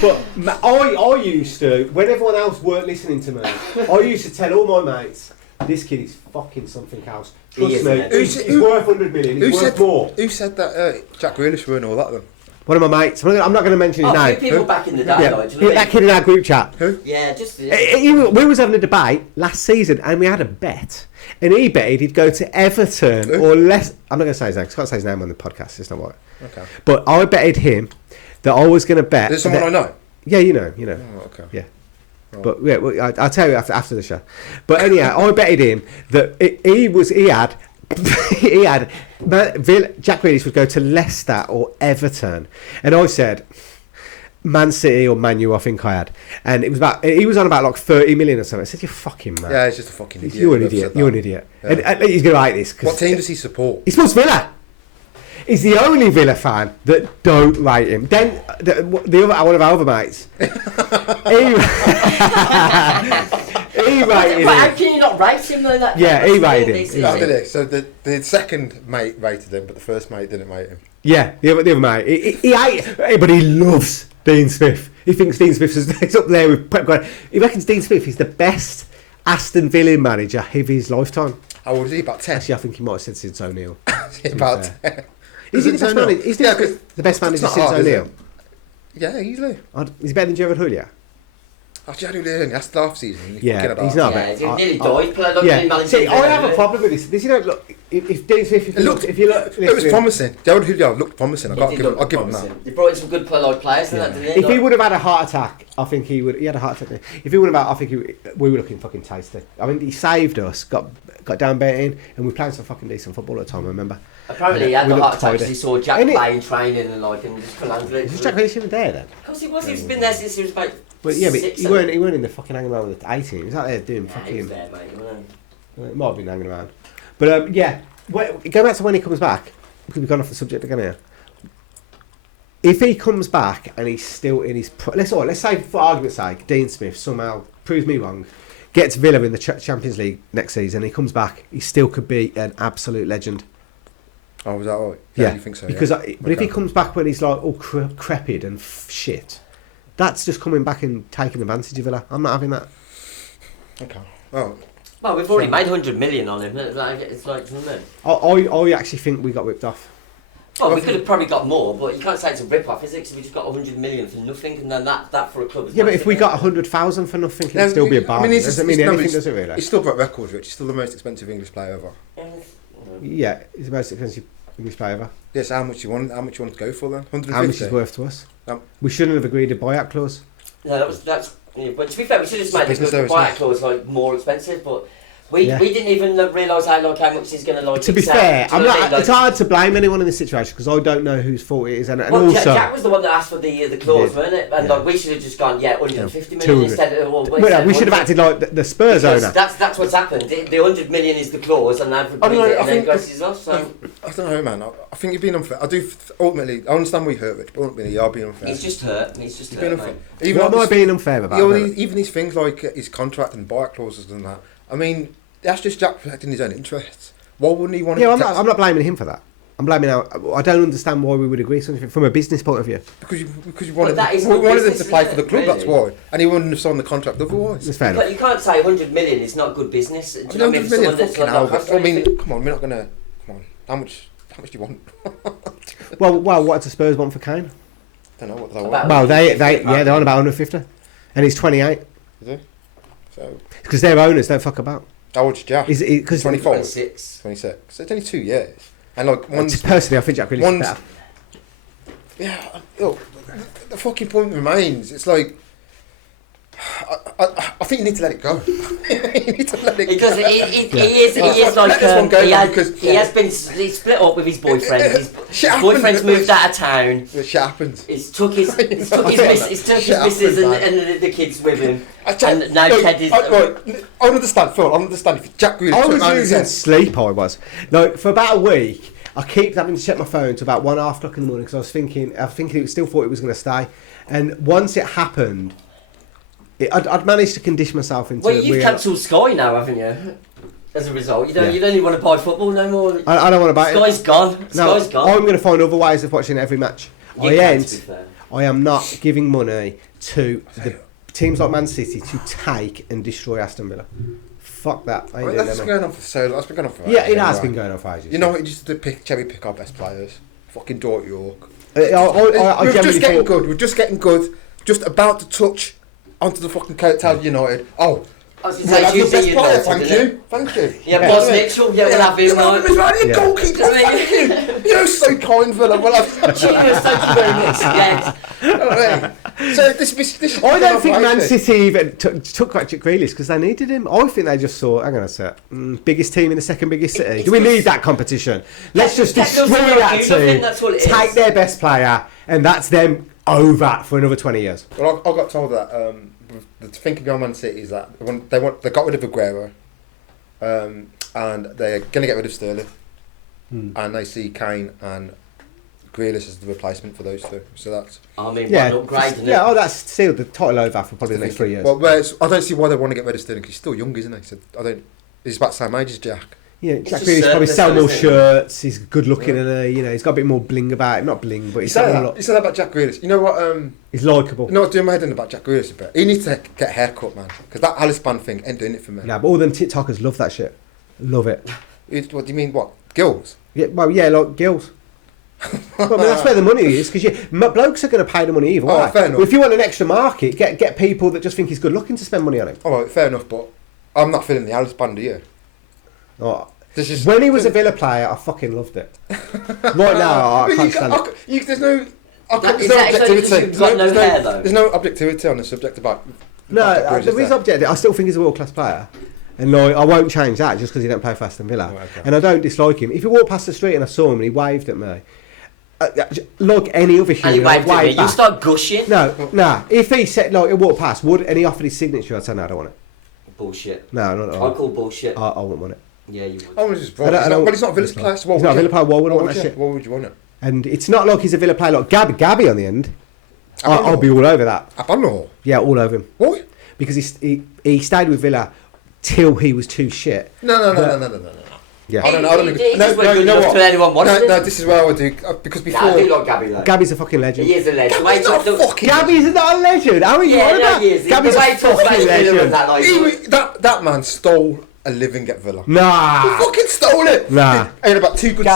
But I used to, when everyone else weren't listening to me, I used to tell all my mates, this kid is fucking something else. Trust me, he's worth 100 million. He's worth more. Who said that Jack Grealish were and all that then? One of my mates. I'm not going to mention his name. A few people back in the day, like, do you know that kid in our group chat. Who? Yeah, just... We was having a debate last season and we had a bet. And he betted he'd go to Everton or less... I'm not going to say his name because I can't say his name on the podcast. It's not right. Okay. But I betted him that I was going to bet... Is there someone I know? Yeah, you know. Oh, okay. Yeah. Right. But yeah, well, I'll tell you after the show. But anyhow, I betted him that he had Jack Grealish would go to Leicester or Everton, and I said Man City or Man U. I think I had, and it was he was on about like 30 million or something. I said, "You're fucking mad." Yeah, he's just a fucking idiot. You're an idiot. You're an idiot. Yeah. And he's going to like this. What team does he support? He supports Villa. He's the only Villa fan that don't rate him. Then the other one of our other mates, he rated him. How can you not rate him though? He rated him. No, did he? So the second mate rated him, but the first mate didn't rate him. Yeah, the other mate. He but he loves Dean Smith. He thinks Dean Smith is up there with Pep Guardiola. He reckons Dean Smith is the best Aston Villa manager of his lifetime. How old is he? About 10? Actually, I think he might have said since O'Neill. About 10. Is he the best manager? Is the best manager since O'Neill? Yeah, easily. Is he better than Gerard Houllier? January only, that's the half season. Yeah, he's not Yeah, better. he nearly died. Playing See, I have a problem with this. You know, look, if Dean Smith, if you look, it was promising. Gerard Houllier looked promising. I'll give him that. He brought in some good players, didn't he? If he would have had a heart attack, I think he would. He had a heart attack. If he would have had, I think we were looking fucking tasty. I mean, he saved us, got down betting, and we played some fucking decent football at the time. I remember. Apparently, he had the heart attack because he saw Jack playing, training, and just couldn't handle it. Was Jack Grealish even there then? Of course he was. He's been there since he was about. But yeah, but he weren't in the fucking hanging around with the 18. He was out there doing fucking. He was there, mate. It might have been hanging around, but go back to when he comes back because we've gone off the subject again here. If he comes back and he's still in his, let's say for argument's sake, Dean Smith somehow proves me wrong, gets Villa in the Champions League next season, he comes back, he still could be an absolute legend. Oh, was that right? Yeah, you think so? Because yeah. But if he comes back when he's like all crepid and shit, that's just coming back and taking advantage of Villa. I'm not having that. Okay. Well, we've already made 100 million on him. It's like, you know. I actually think we got ripped off. Well, we could have probably got more, but you can't say it's a rip-off, is it? Because we just got 100 million for nothing, and then that for a club. Yeah, but if we got 100,000 for nothing, it'd still be a bargain. It doesn't mean anything, does it really? He's still got records, Rich. He's still the most expensive English player ever. Yeah, he's the most expensive English player ever. Yes, how much you want to go for then? 150? How much is worth to us? We shouldn't have agreed a buyout clause. No, that's. Yeah, but to be fair, we should have just made the buyout clause like more expensive, but. We didn't even realise how much he's going to To be fair, it's hard to blame anyone in this situation because I don't know whose fault it is, and well, also Jack was the one that asked for the clause, wasn't it? And we should have just gone 150 million instead of. We should have acted like the Spurs owner. That's what's happened. The 100 million is the clause, and they've agreed it, and then goes off. So I don't know, man. I think you're being unfair. I do ultimately. I understand we hurt Rich, but ultimately you are being unfair. He's just hurt. Mate. Even what am I being unfair about? Even these things like his contract and buyout clauses and that. I mean. That's just Jack protecting his own interests. Why wouldn't he want to protect... I'm not blaming him for that. I'm blaming I don't understand why we would agree something from a business point of view. Because you wanted him to play for the club, that's why. And he wouldn't have signed the contract otherwise. That's fair enough. But you can't say 100 million is not good business. 100 million, fucking hell. I mean, come on, we're not going to... Come on, how much do you want? well, what does Spurs want for Kane? I don't know what they want. Well, they're on about 150. And he's 28. Is he? So... Because their owners don't fuck about. How old's Jack? 24? 26. So it's only 2 years. And like personally, I think Jack Grealish is better. Yeah, look, the fucking point remains. It's like I think you need to let it go. You need to let it go. Because he is like he has been split up with his boyfriend. His boyfriend's moved out of town. Shit happens. It's took his missus and the kids with him. And now Ted is. I understand, Phil. I understand. If Jack Grealish, I was losing sleep. I was for about a week. I keep having to check my phone to about 1:30 o'clock in the morning because I was thinking it still thought it was going to stay, and once it happened. I'd managed to condition myself into. Well, you've cancelled Sky now, haven't you? As a result, you don't even want to buy football no more. I don't want to buy it. Sky's gone. Sky's gone. I'm going to find other ways of watching every match. I am not giving money to the teams like Man City to take and destroy Aston Villa. Fuck that. That's been going on for so. That's been going on for. Yeah, it has been going on for ages. You know, just to cherry pick our best players. Fucking Dort York. We're just getting good. We're just getting good. Just about to touch onto the fucking coattails of United. Oh, I was going to say, thank you. Yeah, Boss Mitchell, we'll have him. Right. Goalkeeper, thank you. You're so kind, Villa. Well, cheers, thank you very much. Yes. So this I don't think Man City even took Jack Grealish because they needed him. I think they just saw, hang on a sec, biggest team in the second biggest city. Do we need that competition? Let's just destroy that team, take their best player, and that's them over for another 20 years. Well, I got told that the thinking behind Man City is that they got rid of Aguero, and they're going to get rid of Sterling, and they see Kane and Grealish as the replacement for those two. So that's upgrade. Yeah, that's sealed the title over for probably the next 3 years. Well, I don't see why they want to get rid of Sterling because he's still young, isn't he? So he's about the same age as Jack. Yeah, Jack Grealish probably sell more shirts. He's good looking, and he's got a bit more bling about him. Not bling, but he's got a lot. You said that about Jack Grealish. You know what? He's likeable. You know what's doing my head in about Jack Grealish a bit? He needs to get a haircut, man, because that Alice band thing ain't doing it for me. Nah, but all them TikTokers love that shit. Love it. What do you mean? What girls? Yeah, well, yeah, like girls. Well, I mean, that's where the money is because blokes are going to pay the money either way. Fair enough. Well, if you want an extra market, get people that just think he's good looking to spend money on him. Oh, fair enough, but I'm not feeling the Alice band, do you? Oh. When he was a Villa player, I fucking loved it. Right now, I can't stand it. There's no objectivity. There's no objectivity on the subject about. No, there is objective. I still think he's a world class player, and I won't change that just because he don't play for Aston Villa. Oh, okay. And I don't dislike him. If he walked past the street and I saw him and he waved at me, like any other human, and he waved at me, you start gushing. No. If he said he walked past, and he offered his signature, I'd say no, I don't want it. Bullshit. No. I call bullshit. I wouldn't want it. Yeah, you would. But he's not a Villa's player. So he's not a Villa player. Why would I want that shit? Why would you want it? And it's not like he's a Villa player like Gabby on the end. I'll be all over that. I don't know. Yeah, all over him. Why? Because he stayed with Villa till he was too shit. No. Yeah. I don't know. No, you know what? No, this is what I would do because before. I do like Gabby though. Gabby's a fucking legend. He is a legend. Gabby's not a legend. How are you on about? Gabby's a fucking legend. That man stole a living at Villa. Nah. He fucking stole it. Nah. He had about two good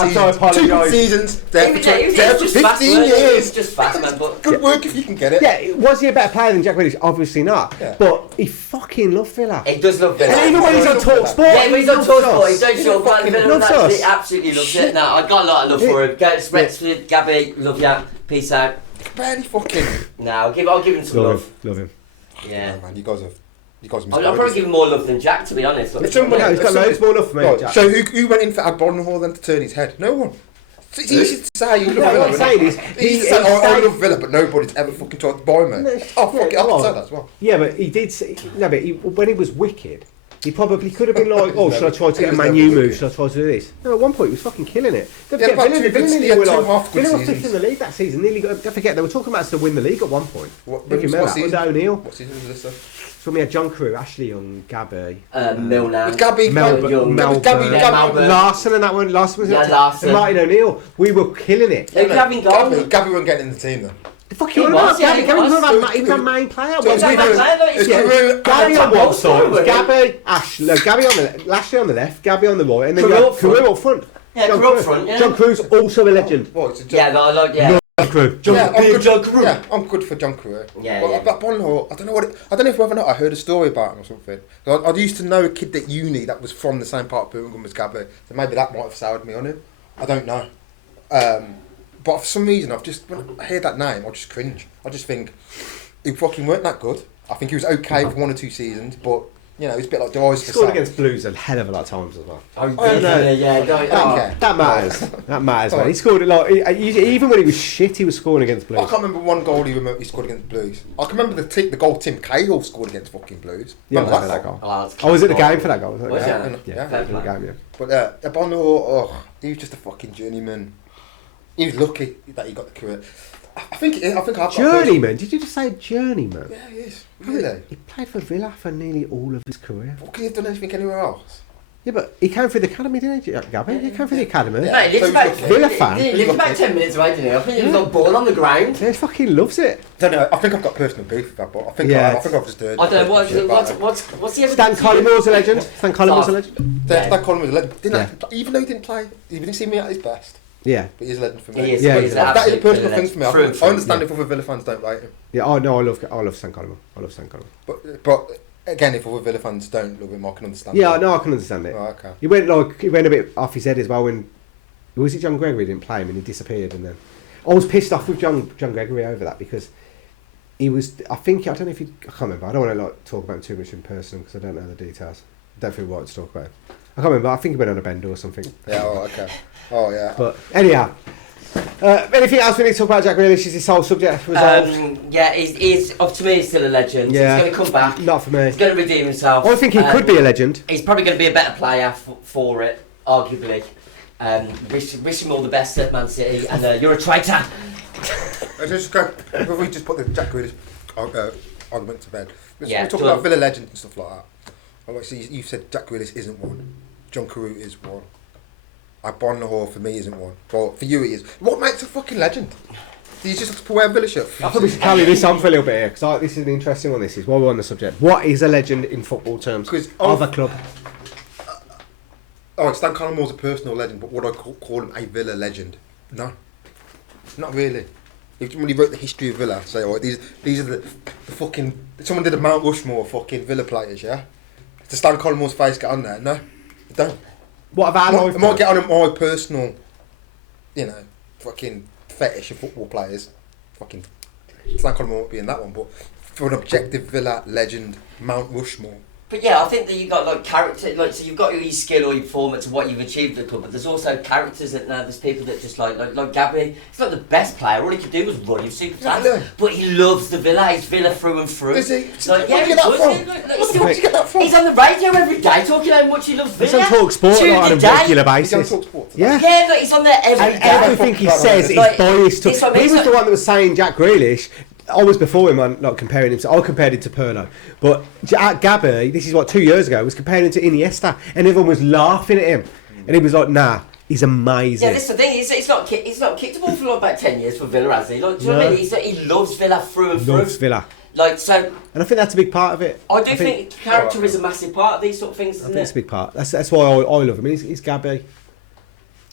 seasons. There for 15 years. Just fast, man. But good work if you can get it. Yeah, was he a better player than Jack Grealish? Obviously not. Yeah. But he fucking loved Villa. He does love Villa. And even when he's on Talk Sport. Yeah, when he's on Talk Sport, he don't show up. He absolutely loves it. Nah, I got a lot of love for him. Rexford, Gabby, love ya. Peace out. Barely fucking. Nah, I'll give him some love. Love him. Yeah. Man, you guys have. I'll probably give him more love than Jack, to be honest. He's got loads more love for me. Jack. So who went in for Agbonlahor then to turn his head? No one. It's easy to say you love Villa. What I'm saying is, I love Villa, but nobody's ever fucking tried to buy me. Oh fuck it, I can say that as well. Yeah, but he did. When he was wicked, he probably could have been like, oh, should I try to get a Man U move? Should I try to do this? No, at one point he was fucking killing it. Don't forget, Villa were fifth in the league that season. Don't forget, they were talking about us to win the league at one point. What season? O'Neill. What season was this? So we had John Carew, Ashley Young, Gabby, Milner, Melbourne, Larson, and that one. Larson was Larson. And Martin O'Neill. We were killing it. They were having goals. Gabby wasn't getting in the team though. The fuck you about Gabby? Gabby was our main player. Gabby on one side, Gabby, Ashley, Gabby on the Ashley on the left, Gabby on the right, and then Carew up front. Yeah, Carew up front. John Crew's also a legend. Yeah. Carew. John Carew. Yeah, I'm good for John Carew. Yeah. But Bonhor, I don't know if whether or not I heard a story about him or something. I used to know a kid at uni that was from the same part of Birmingham as Gabby, so maybe that might have soured me on him. I don't know. But for some reason, when I hear that name, I just cringe. I just think he fucking weren't that good. I think he was okay for 1 or 2 seasons, but you know, it's a bit like the eyes He for scored Sam. against Blues a hell of a lot of times as well. Oh, no. That matters. That matters, man. He scored even when he was shit, he was scoring against Blues. I can't remember one goal he scored against Blues. I can remember the goal Tim Cahill scored against fucking Blues. Yeah, I remember that goal. I was at the game for that goal. Was Yeah, fair at the play. game, yeah. But Abonor, he was just a fucking journeyman. He was lucky that he got the career. I think I've got Journeyman? Did you just say journeyman? Yeah, he is. Really? He played for Villa for nearly all of his career. What, can he have done anything anywhere else? Yeah, but he came through the academy, didn't he, Gabby? He came through the academy. Yeah. Mate, he lived So about, he's Villa fan. he lived about 10 minutes away, didn't he? I think he was on ball on the ground. Yeah, he fucking loves it. Don't know. I think I've got personal beef with that, but I think Yeah. I've just heard. I don't know, what's the evidence? Stan Collymore's a legend. Stan Collymore's a legend. That Colin was a legend. Yeah. Even though he didn't play, he didn't see me at his best. Yeah. But he's a legend for me. He is, Yeah, he's yeah. That is a absolute personal legend. thing for me. Through and I through. understand if other Villa fans don't rate him. Yeah, oh no, I love Stan Collymore. I love Stan Collymore. But again, if other Villa fans don't love him, I can understand. Yeah, that. no, I can understand it. Oh, okay. He went a bit off his head as well when was it John Gregory didn't play him and he disappeared, and then I was pissed off with John Gregory over that because he was. I don't know if I can't remember. I don't want to talk about him too much in person because I don't know the details. I don't feel right to talk about him. I can't remember. I think he went on a bender or something. Yeah. Oh, okay. Oh, yeah. But anyhow. Anything else we need to talk about? Jack Grealish, is his whole subject resolved? Yeah, he's up to me. He's still a legend. Yeah. He's going to come back. Not for me. He's going to redeem himself. I think he could be a legend. He's probably going to be a better player for it, arguably. Wish him all the best at Man City, and you're a traitor. Before we just put the Jack Grealish argument to bed, we'll talk done. about Villa legends and stuff like that. Obviously, you said Jack Grealish isn't one. John Carew is one. Bonhor for me isn't one. But for you it is. What makes a fucking legend? Do you just have to wear a Villa shirt? I thought we should carry this on for a little bit here because this is an interesting one. This is while we're on the subject. What is a legend in football terms of a club? Stan Collymore a personal legend, but would I call him a Villa legend? No, not really. When he wrote the history of Villa, say, these are the fucking. Someone did a Mount Rushmore of fucking Villa players, yeah. Does Stan Collymore's face get on there? No, it don't. What about I might get on my personal, fucking fetish of football players. Fucking Stan Collymore won't be in that one, but for an objective Villa legend, Mount Rushmore. But yeah, I think that you've got like character, like so you've got your skill or your performance of what you've achieved at the club, but there's also characters that there's people that just like Gabby. He's not the best player. All he could do was run. He was super fast, but he loves the Villa. He's Villa through and through. Is he? Like, Where'd you get that from? Where'd you get that from? He's on the radio every day talking how much he loves Villa. He's on Talk Sport on a regular basis. He's on Talk Sport. Yeah. Yeah, like, he's on there every And day. everything he says is Like, biased. this one He makes was it- the one that was saying Jack Grealish. I was before him on not comparing him to. I compared him to Pirlo, but Gabby, this is what 2 years ago, was comparing him to Iniesta, and everyone was laughing at him, and he was like, "Nah, he's amazing." Yeah, this is the thing. He's not kicked a ball for like about 10 years for Villa, has he? Like, do you know what I mean? He loves Villa through and through. Loves Villa, Like so. and I think that's a big part of it. I do think character is a massive part of these sort of things, I isn't think it's a it? big part. That's why I love him. He's Gabby.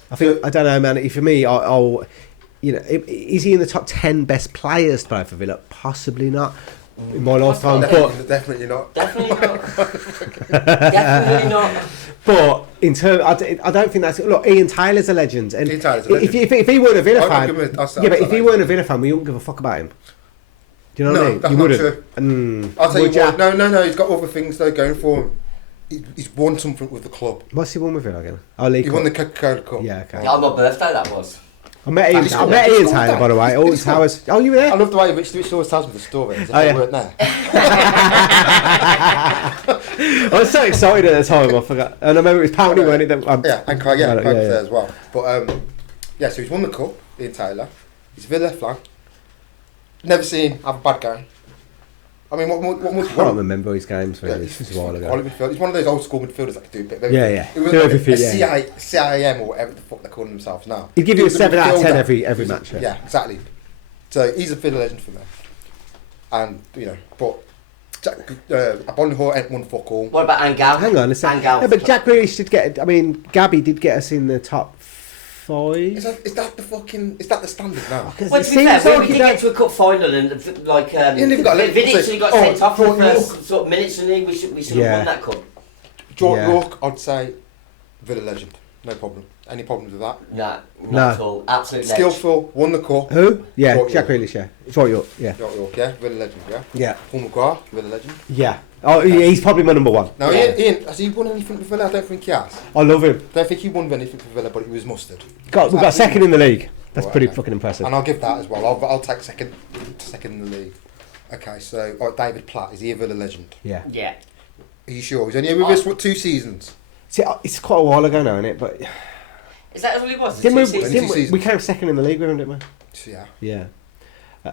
I think I don't know, man. For me, I'll. Is he in the top 10 best players to play for Villa? Possibly not in my lifetime, but Definitely not. Definitely not. Definitely not. But in terms, I don't think that's. Look, Ian Taylor's a legend, and Ian Taylor's a legend. if he weren't a Villa I'll fan, give him a- yeah, but if he weren't a Villa fan, we wouldn't give a fuck about him. Do you know what I mean? That's You not wouldn't. true. I'll tell you what. No. He's got other things though going for him. He's won something with the club. What's he won with Villa again? Oh, League He Cup. won the Coca-Cola Cup. Yeah, okay. Yeah, on my birthday that was. I met Ian Taylor, by the way. Alton Towers. Oh, you were there? I love the way Rich always tells me the story. As if Oh, they yeah. weren't there. I was so excited at the time, I forgot. And I remember it was Pountney, weren't it? And Craig, Craig's yeah. there as well. But so he's won the cup, Ian Taylor. He's Villa flag. Never seen him have a bad game. I mean, what I can't remember his games, really. Yeah, This was a while ago. He's one of those old school midfielders that can do a bit of everything. Yeah. It was Do like everything, a CIM or whatever the fuck they're calling themselves now. He'd give you a He was 7 out of 10 midfielder. every match. Yeah, exactly. So he's a Villa legend for me. And, but Bonhor ain't won fuck all. What about Angel? Hang on a second. Angel. Yeah, but Jack Grealish did get. I mean, Gabby did get us in the top 5. Is that the standard now? Well, to be fair, we did get to a cup final and Vidic actually got sent off for the first sort of minutes, and we should have won that cup. York, I'd say Villa legend, no problem. Any problems with that? No, No. not at all. Absolutely. Skillful, won the cup. Who? Yeah, York. Jack Grealish, yeah. It's right, York, yeah. York, yeah, Villa legend, yeah. Yeah. Paul McGrath, Villa legend. Yeah. Oh, he's probably my number one. Now, Yeah. Ian, has he won anything for Villa? I don't think he has. I love him. I don't think he won anything for Villa, but he was mustard. We got second in the league. That's Right, pretty okay. fucking impressive. And I'll give that as well. I'll take second in the league. Okay, so David Platt, is he a Villa legend? Yeah. Yeah. Are you sure? He's only with us, what, 2 seasons? See, it's quite a while ago now, isn't it? But Is that all he was? didn't we, Two seasons? didn't we, seasons. we came second in the league with him, didn't we? Yeah. Yeah.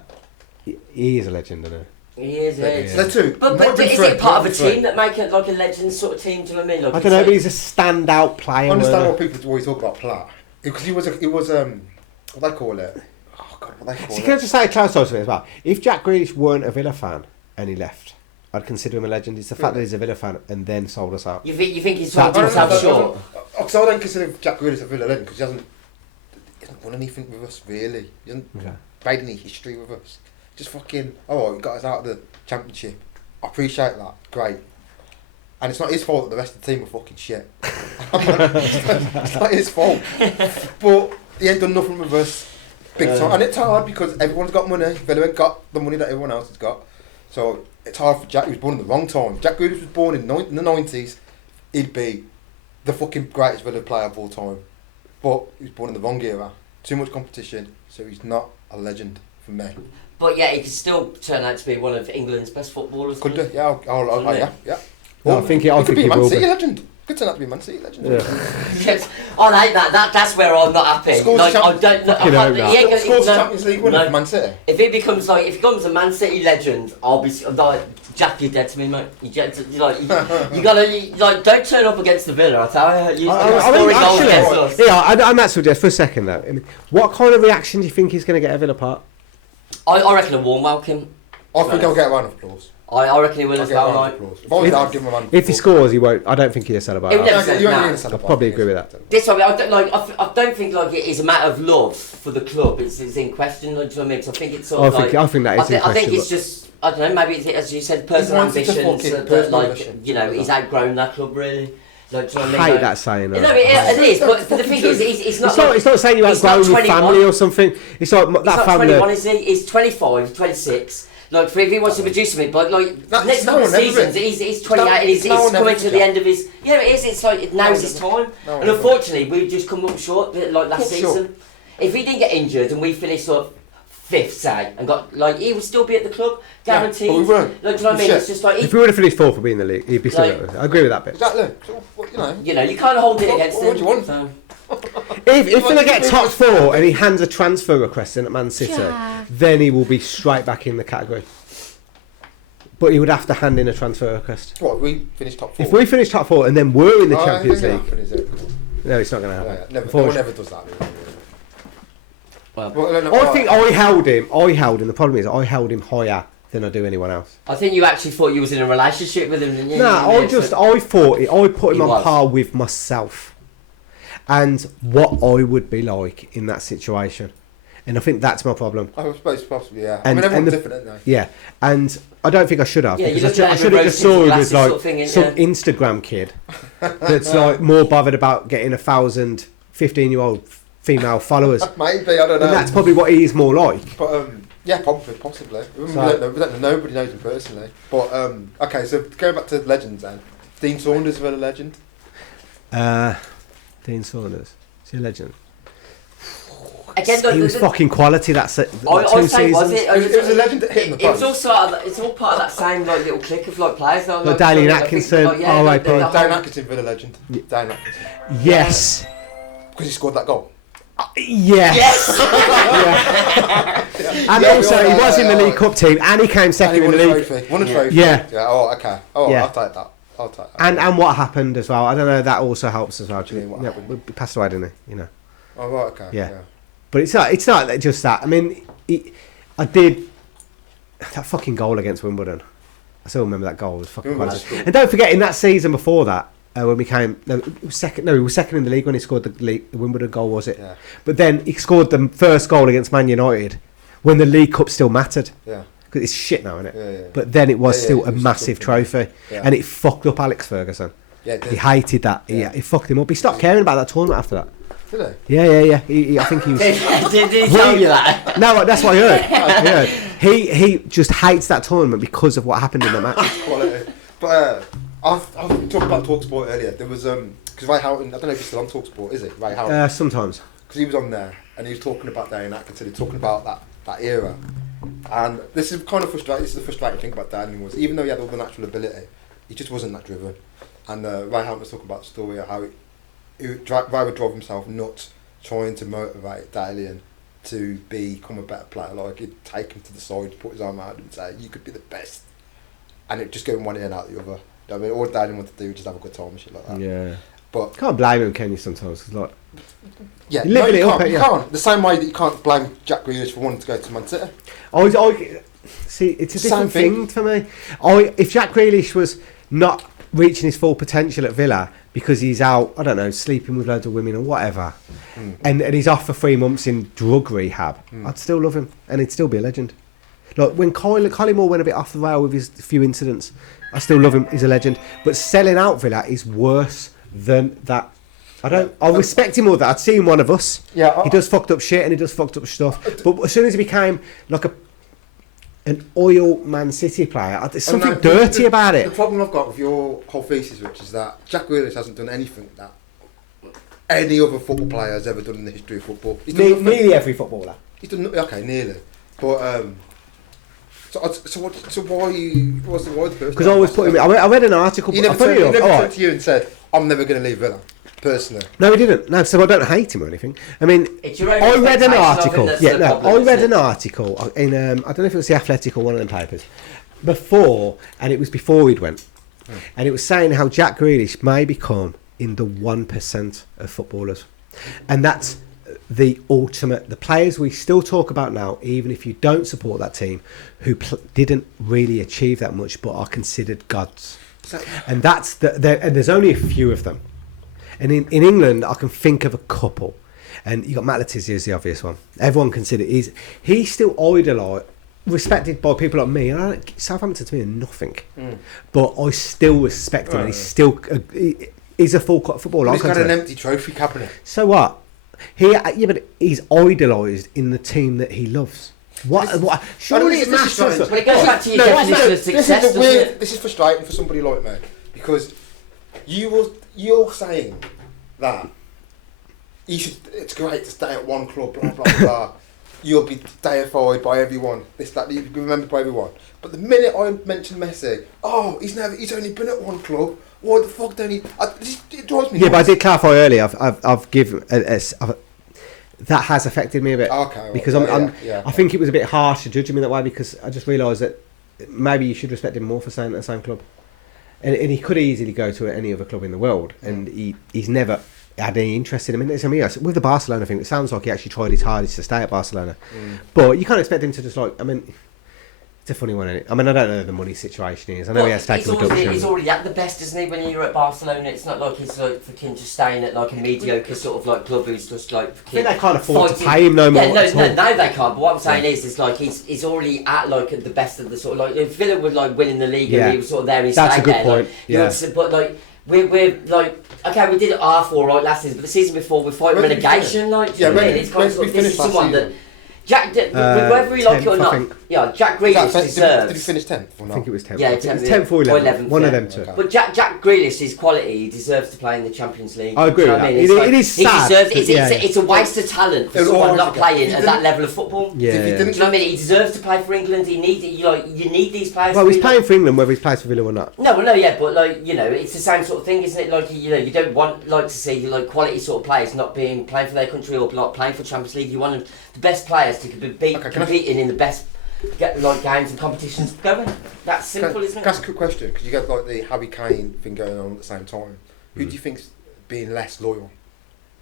He is a legend, isn't He is, yeah. Yeah. So two. But Not been is three, it part of a not been team that make it like a legend sort of team? Do you know what I mean? Like I it's don't know, like- but he's a standout player. I understand weren't what people always talk about Platt. Because he was what they call it? Oh God, what they he? call See, it? can I just say a close to me as well? If Jack Grealish weren't a Villa fan and he left, I'd consider him a legend. It's the fact that he's a Villa fan and then sold us out. You think he's That- sold himself short? Because I don't consider Jack Grealish a Villa legend because he hasn't won anything with us really. He hasn't Okay. made any history with us. Just fucking he got us out of the Championship. I appreciate that. Great. And it's not his fault that the rest of the team are fucking shit. It's not his fault. But he ain't done nothing with us. Big time. And it's hard because everyone's got money. Villa ain't got the money that everyone else has got. So it's hard for Jack. He was born in the wrong time. If Jack Grealish was born in the 90s, he'd be the fucking greatest Villa player of all time. But he was born in the wrong era. Too much competition. So he's not a legend for me. But yeah, he could still turn out to be one of England's best footballers. Could do, yeah, yeah. No, I think he could be a will Man City be. legend. Could turn out to be a Man City legend. Yeah. Yes, I hate that. That's where I'm not happy. Scores Like, the I don't. I Fucking can't, hope he ain't gonna- Scores the no, Champions League winner no. for Man City. If he becomes a Man City legend, I'll be like, Jack, you're dead to me, mate. You gotta don't turn up against the Villa. I tell you, you're scoring goals against us. yeah, and that's just for a second though. I mean, what kind of reaction do you think he's going to get at Villa Park? I reckon a warm welcome. I think I'll get a round of applause. I reckon he will I'll as get a well, round mate. of applause. If I was there, I'd give him a round of If he applause. scores, he won't. I don't think he'll celebrate. He'll never that. say- I I'd probably agree with that. This one, I don't think like it is a matter of love for the club. It's in question. Like, do you know what I mean? 'Cause I think it's sort of I think that is in I think question, it's just I don't know. Maybe it's, as you said, personal wants it to ambitions. fucking- That, personal like ambition. he's outgrown that club really. Like, do you know I what I mean? hate Like- that saying. No, it is. But the thing is, it's not. It's not saying you he's not outgrown your 21. family or something. It's like He's that not family. 21, is he? He's 25, 26. Like, if he wants to produce him, but like No, next no couple of one ever seasons, is. he's 28 and he's No one coming ever to is, the Jack. end of his. Yeah, it is. It's like now's his time. No one And ever. unfortunately, we've just come up short, bit like last Come season. short. If he didn't get injured and we finished sort of 5th, say, and got like he would still be at the club, guaranteed. but we weren't. Like, do you know what I mean? Shit. It's just like If we would have finished fourth for being in the league, he'd be still. Like- I agree with that bit. Exactly. So, what, you can't hold it against what him. do you want? So. If Villa get top four and he hands a transfer request in at Man City, then he will be straight back in the category. But he would have to hand in a transfer request. What, we finished top 4? If we finish top four and then we're in the Champions I League, think it'll happen, is it? no, it's not going to Yeah, happen. never, no one ever does that. I think I held him. The problem is I held him higher than I do anyone else. I think you actually thought you was in a relationship with him, didn't you? No, I put him He on was. par with myself and what I would be like in that situation. And I think that's my problem. I suppose possibly, yeah. And- everyone's and the- different, aren't they? Yeah, and I don't think I should have. Yeah, you because look I at should him have with just saw him rose-tinted as like glasses sort of thing, some yeah. Instagram kid that's like more bothered about getting 1,000 15-year-old female followers. Maybe, I don't know. And that's probably what he is more like. But yeah, probably, possibly. We So- don't know. Nobody knows him personally. But okay, so going back to legends then. Dean Saunders, Villa legend. Dean Saunders, is he a legend? Again, He was fucking quality that I 2 say, was seasons. it? It was a legend that hit in the It was post. also it's all part of that same like little clique of like players. Though, Like Dalian I think, Atkinson, yeah, like, R.I.P. the whole- Dan Atkinson, Villa legend. Dan Atkinson. Yes. Because he scored that goal. Yes. Yes. And Yeah, also, he was in the yeah. League Cup team, and he came And second he in won the a league. trophy. Won a trophy. Yeah. Yeah, oh, okay. Oh, Yeah. I'll take that. And what happened as well? I don't know. That also helps as well. What do you mean, what Yeah, happened? he passed away, didn't he? You know. Oh, right, okay. Yeah. But it's not just that. I mean, I did that fucking goal against Wimbledon. I still remember that goal. It was fucking Wimbledon. quality. And don't forget, in that season before that, when we came, he was second in the league when he scored the Wimbledon goal, was it? Yeah. But then he scored the first goal against Man United when the League Cup still mattered. Yeah. Because it's shit now, isn't it? Yeah. But then it was Yeah, still it a was massive something. trophy, Yeah. and it fucked up Alex Ferguson. Yeah, it He did. hated that. Yeah. He fucked him up. He stopped caring about that tournament after that. Did Yeah. I think he was. did he tell you that? No, that's what I heard. He just hates that tournament because of what happened in the match. Quality. But I've talked about TalkSport earlier. There was because Ray Houghton, I don't know if he's still on TalkSport, is it? Ray Houghton. Sometimes. Because he was on there and he was talking about Dane Atkinson, talking about that era. And this is kind of frustrating. This is the frustrating thing about Dane was, even though he had all the natural ability, he just wasn't that driven. And Ray Houghton was talking about the story of how Ray would drive himself nuts trying to motivate Dalian to become a better player. Like, he'd take him to the side, put his arm around him and say, you could be the best. And it'd just go in one ear and out the other. You know what I mean? All Dalian wanted to do was just have a good time and shit like that. Yeah. But can't blame him, can you, sometimes? 'Cause like, yeah, you live it up, you can't. The same way that you can't blame Jack Grealish for wanting to go to Man City. See, it's a different thing for me. If Jack Grealish was not reaching his full potential at Villa because he's out, I don't know, sleeping with loads of women or whatever, and he's off for 3 months in drug rehab, I'd still love him, and he'd still be a legend. Like, when Collie Moore went a bit off the rail with his few incidents, I still love him, he's a legend. But selling out Villa is worse than that. I respect him more than that. I'd see him one of us. Yeah, he does fucked up shit and he does fucked up stuff. But as soon as he became like an oil Man City player, there's something dirty about it. The problem I've got with your whole thesis, Rich, is that Jack Grealish hasn't done anything that any other football player has ever done in the history of football. He's done nearly every footballer. He's done nearly. But so why was the word first? Because I always put him. I read an article. He never turned to you and said, "I'm never going to leave Villa." Personally, no, he didn't. No, so I don't hate him or anything. I mean, I read an article. I read an article in I don't know if it was the Athletic or one of them papers before, and it was before he'd went, and it was saying how Jack Grealish may become in the 1% of footballers, and that's the ultimate. The players we still talk about now, even if you don't support that team, who didn't really achieve that much, but are considered gods, and that's and there's only a few of them. And in England, I can think of a couple. And you got Matt Letizia is the obvious one. Everyone considers he's still idolised, respected by people like me. And Southampton to me are nothing. But I still respect him. And he's still he's a full footballer. He's got an empty trophy cabinet. So what? But he's idolised in the team that he loves. What? Surely it matters. But it goes back to your definition of success, doesn't it? This is frustrating for somebody like me. Because you're saying that it's great to stay at one club, blah blah blah. You'll be deified by everyone. You'll be remembered by everyone. But the minute I mention Messi, he's only been at one club. Why the fuck don't he? It drives me nuts. But I did clarify earlier. I've given that has affected me a bit. Okay. Well, because I think it was a bit harsh to judge him in that way, because I just realised that maybe you should respect him more for staying at the same club. And he could easily go to any other club in the world, and he's never had any interest in him. And with the Barcelona thing, it sounds like he actually tried his hardest to stay at Barcelona. But you can't expect him to just it's a funny one, isn't it? I mean, I don't know the money situation is. I know he has taken reduction. He's already at the best, isn't he, when you're at Barcelona? It's not like he's like fucking just staying at like a mediocre sort of like club who's just like fucking... I think they can't afford to pay him no more. No, they can't. But what I'm saying is like he's already at like the best of the sort of like... If Villa were like winning the league and he was sort of there, he's that's stayed there. That's a good point, but like... We're like, okay, we did it half all right last season, but the season before we fight relegation, like, it's kind of sort of, this is someone that Jack, whether he like it or not, Jack Grealish deserves. Did he finish 10th or not? I think it was 10th. Yeah, it was 10th or 11th. One of them two. But Jack Grealish's quality, he deserves to play in the Champions League. I agree with that. It is sad. It's a waste of talent for someone not playing at that level of football. Yeah. Do you know what I mean? He deserves to play for England. You need these players. Well, he's playing for England whether he's plays for Villa or not. But it's the same sort of thing, isn't it? Like, you don't want to see like quality sort of players not playing for their country or not playing for Champions League. You want the best players to be competing in the best games and competitions going. That's simple, isn't it? Can I ask a quick question? Because you got like the Harry Kane thing going on at the same time. Who do you think's being less loyal,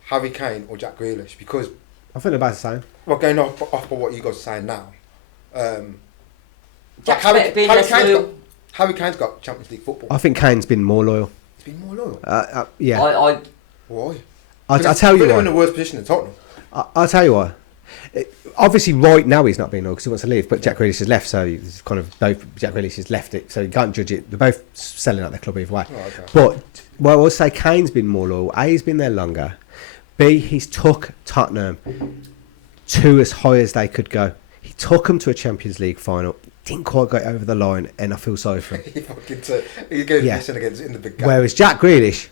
Harry Kane or Jack Grealish? Because I think they're about the same. Well, going off of what you guys are saying now, Harry Kane's got Champions League football. I think Kane's been more loyal. He's been more loyal. Yeah. Why? I'll tell you why. In a worse position than Tottenham. I'll tell you why. Obviously, right now he's not being loyal because he wants to leave, but Jack Grealish has left, so it's kind of both. Jack Grealish has left it, so you can't judge it. They're both selling out their club either way. Oh, okay. But I will say Kane's been more loyal. He's been there longer, B, he's took Tottenham to as high as they could go. He took them to a Champions League final. Didn't quite get over the line, and I feel sorry for him. He goes missing against in the big game. Whereas Jack Grealish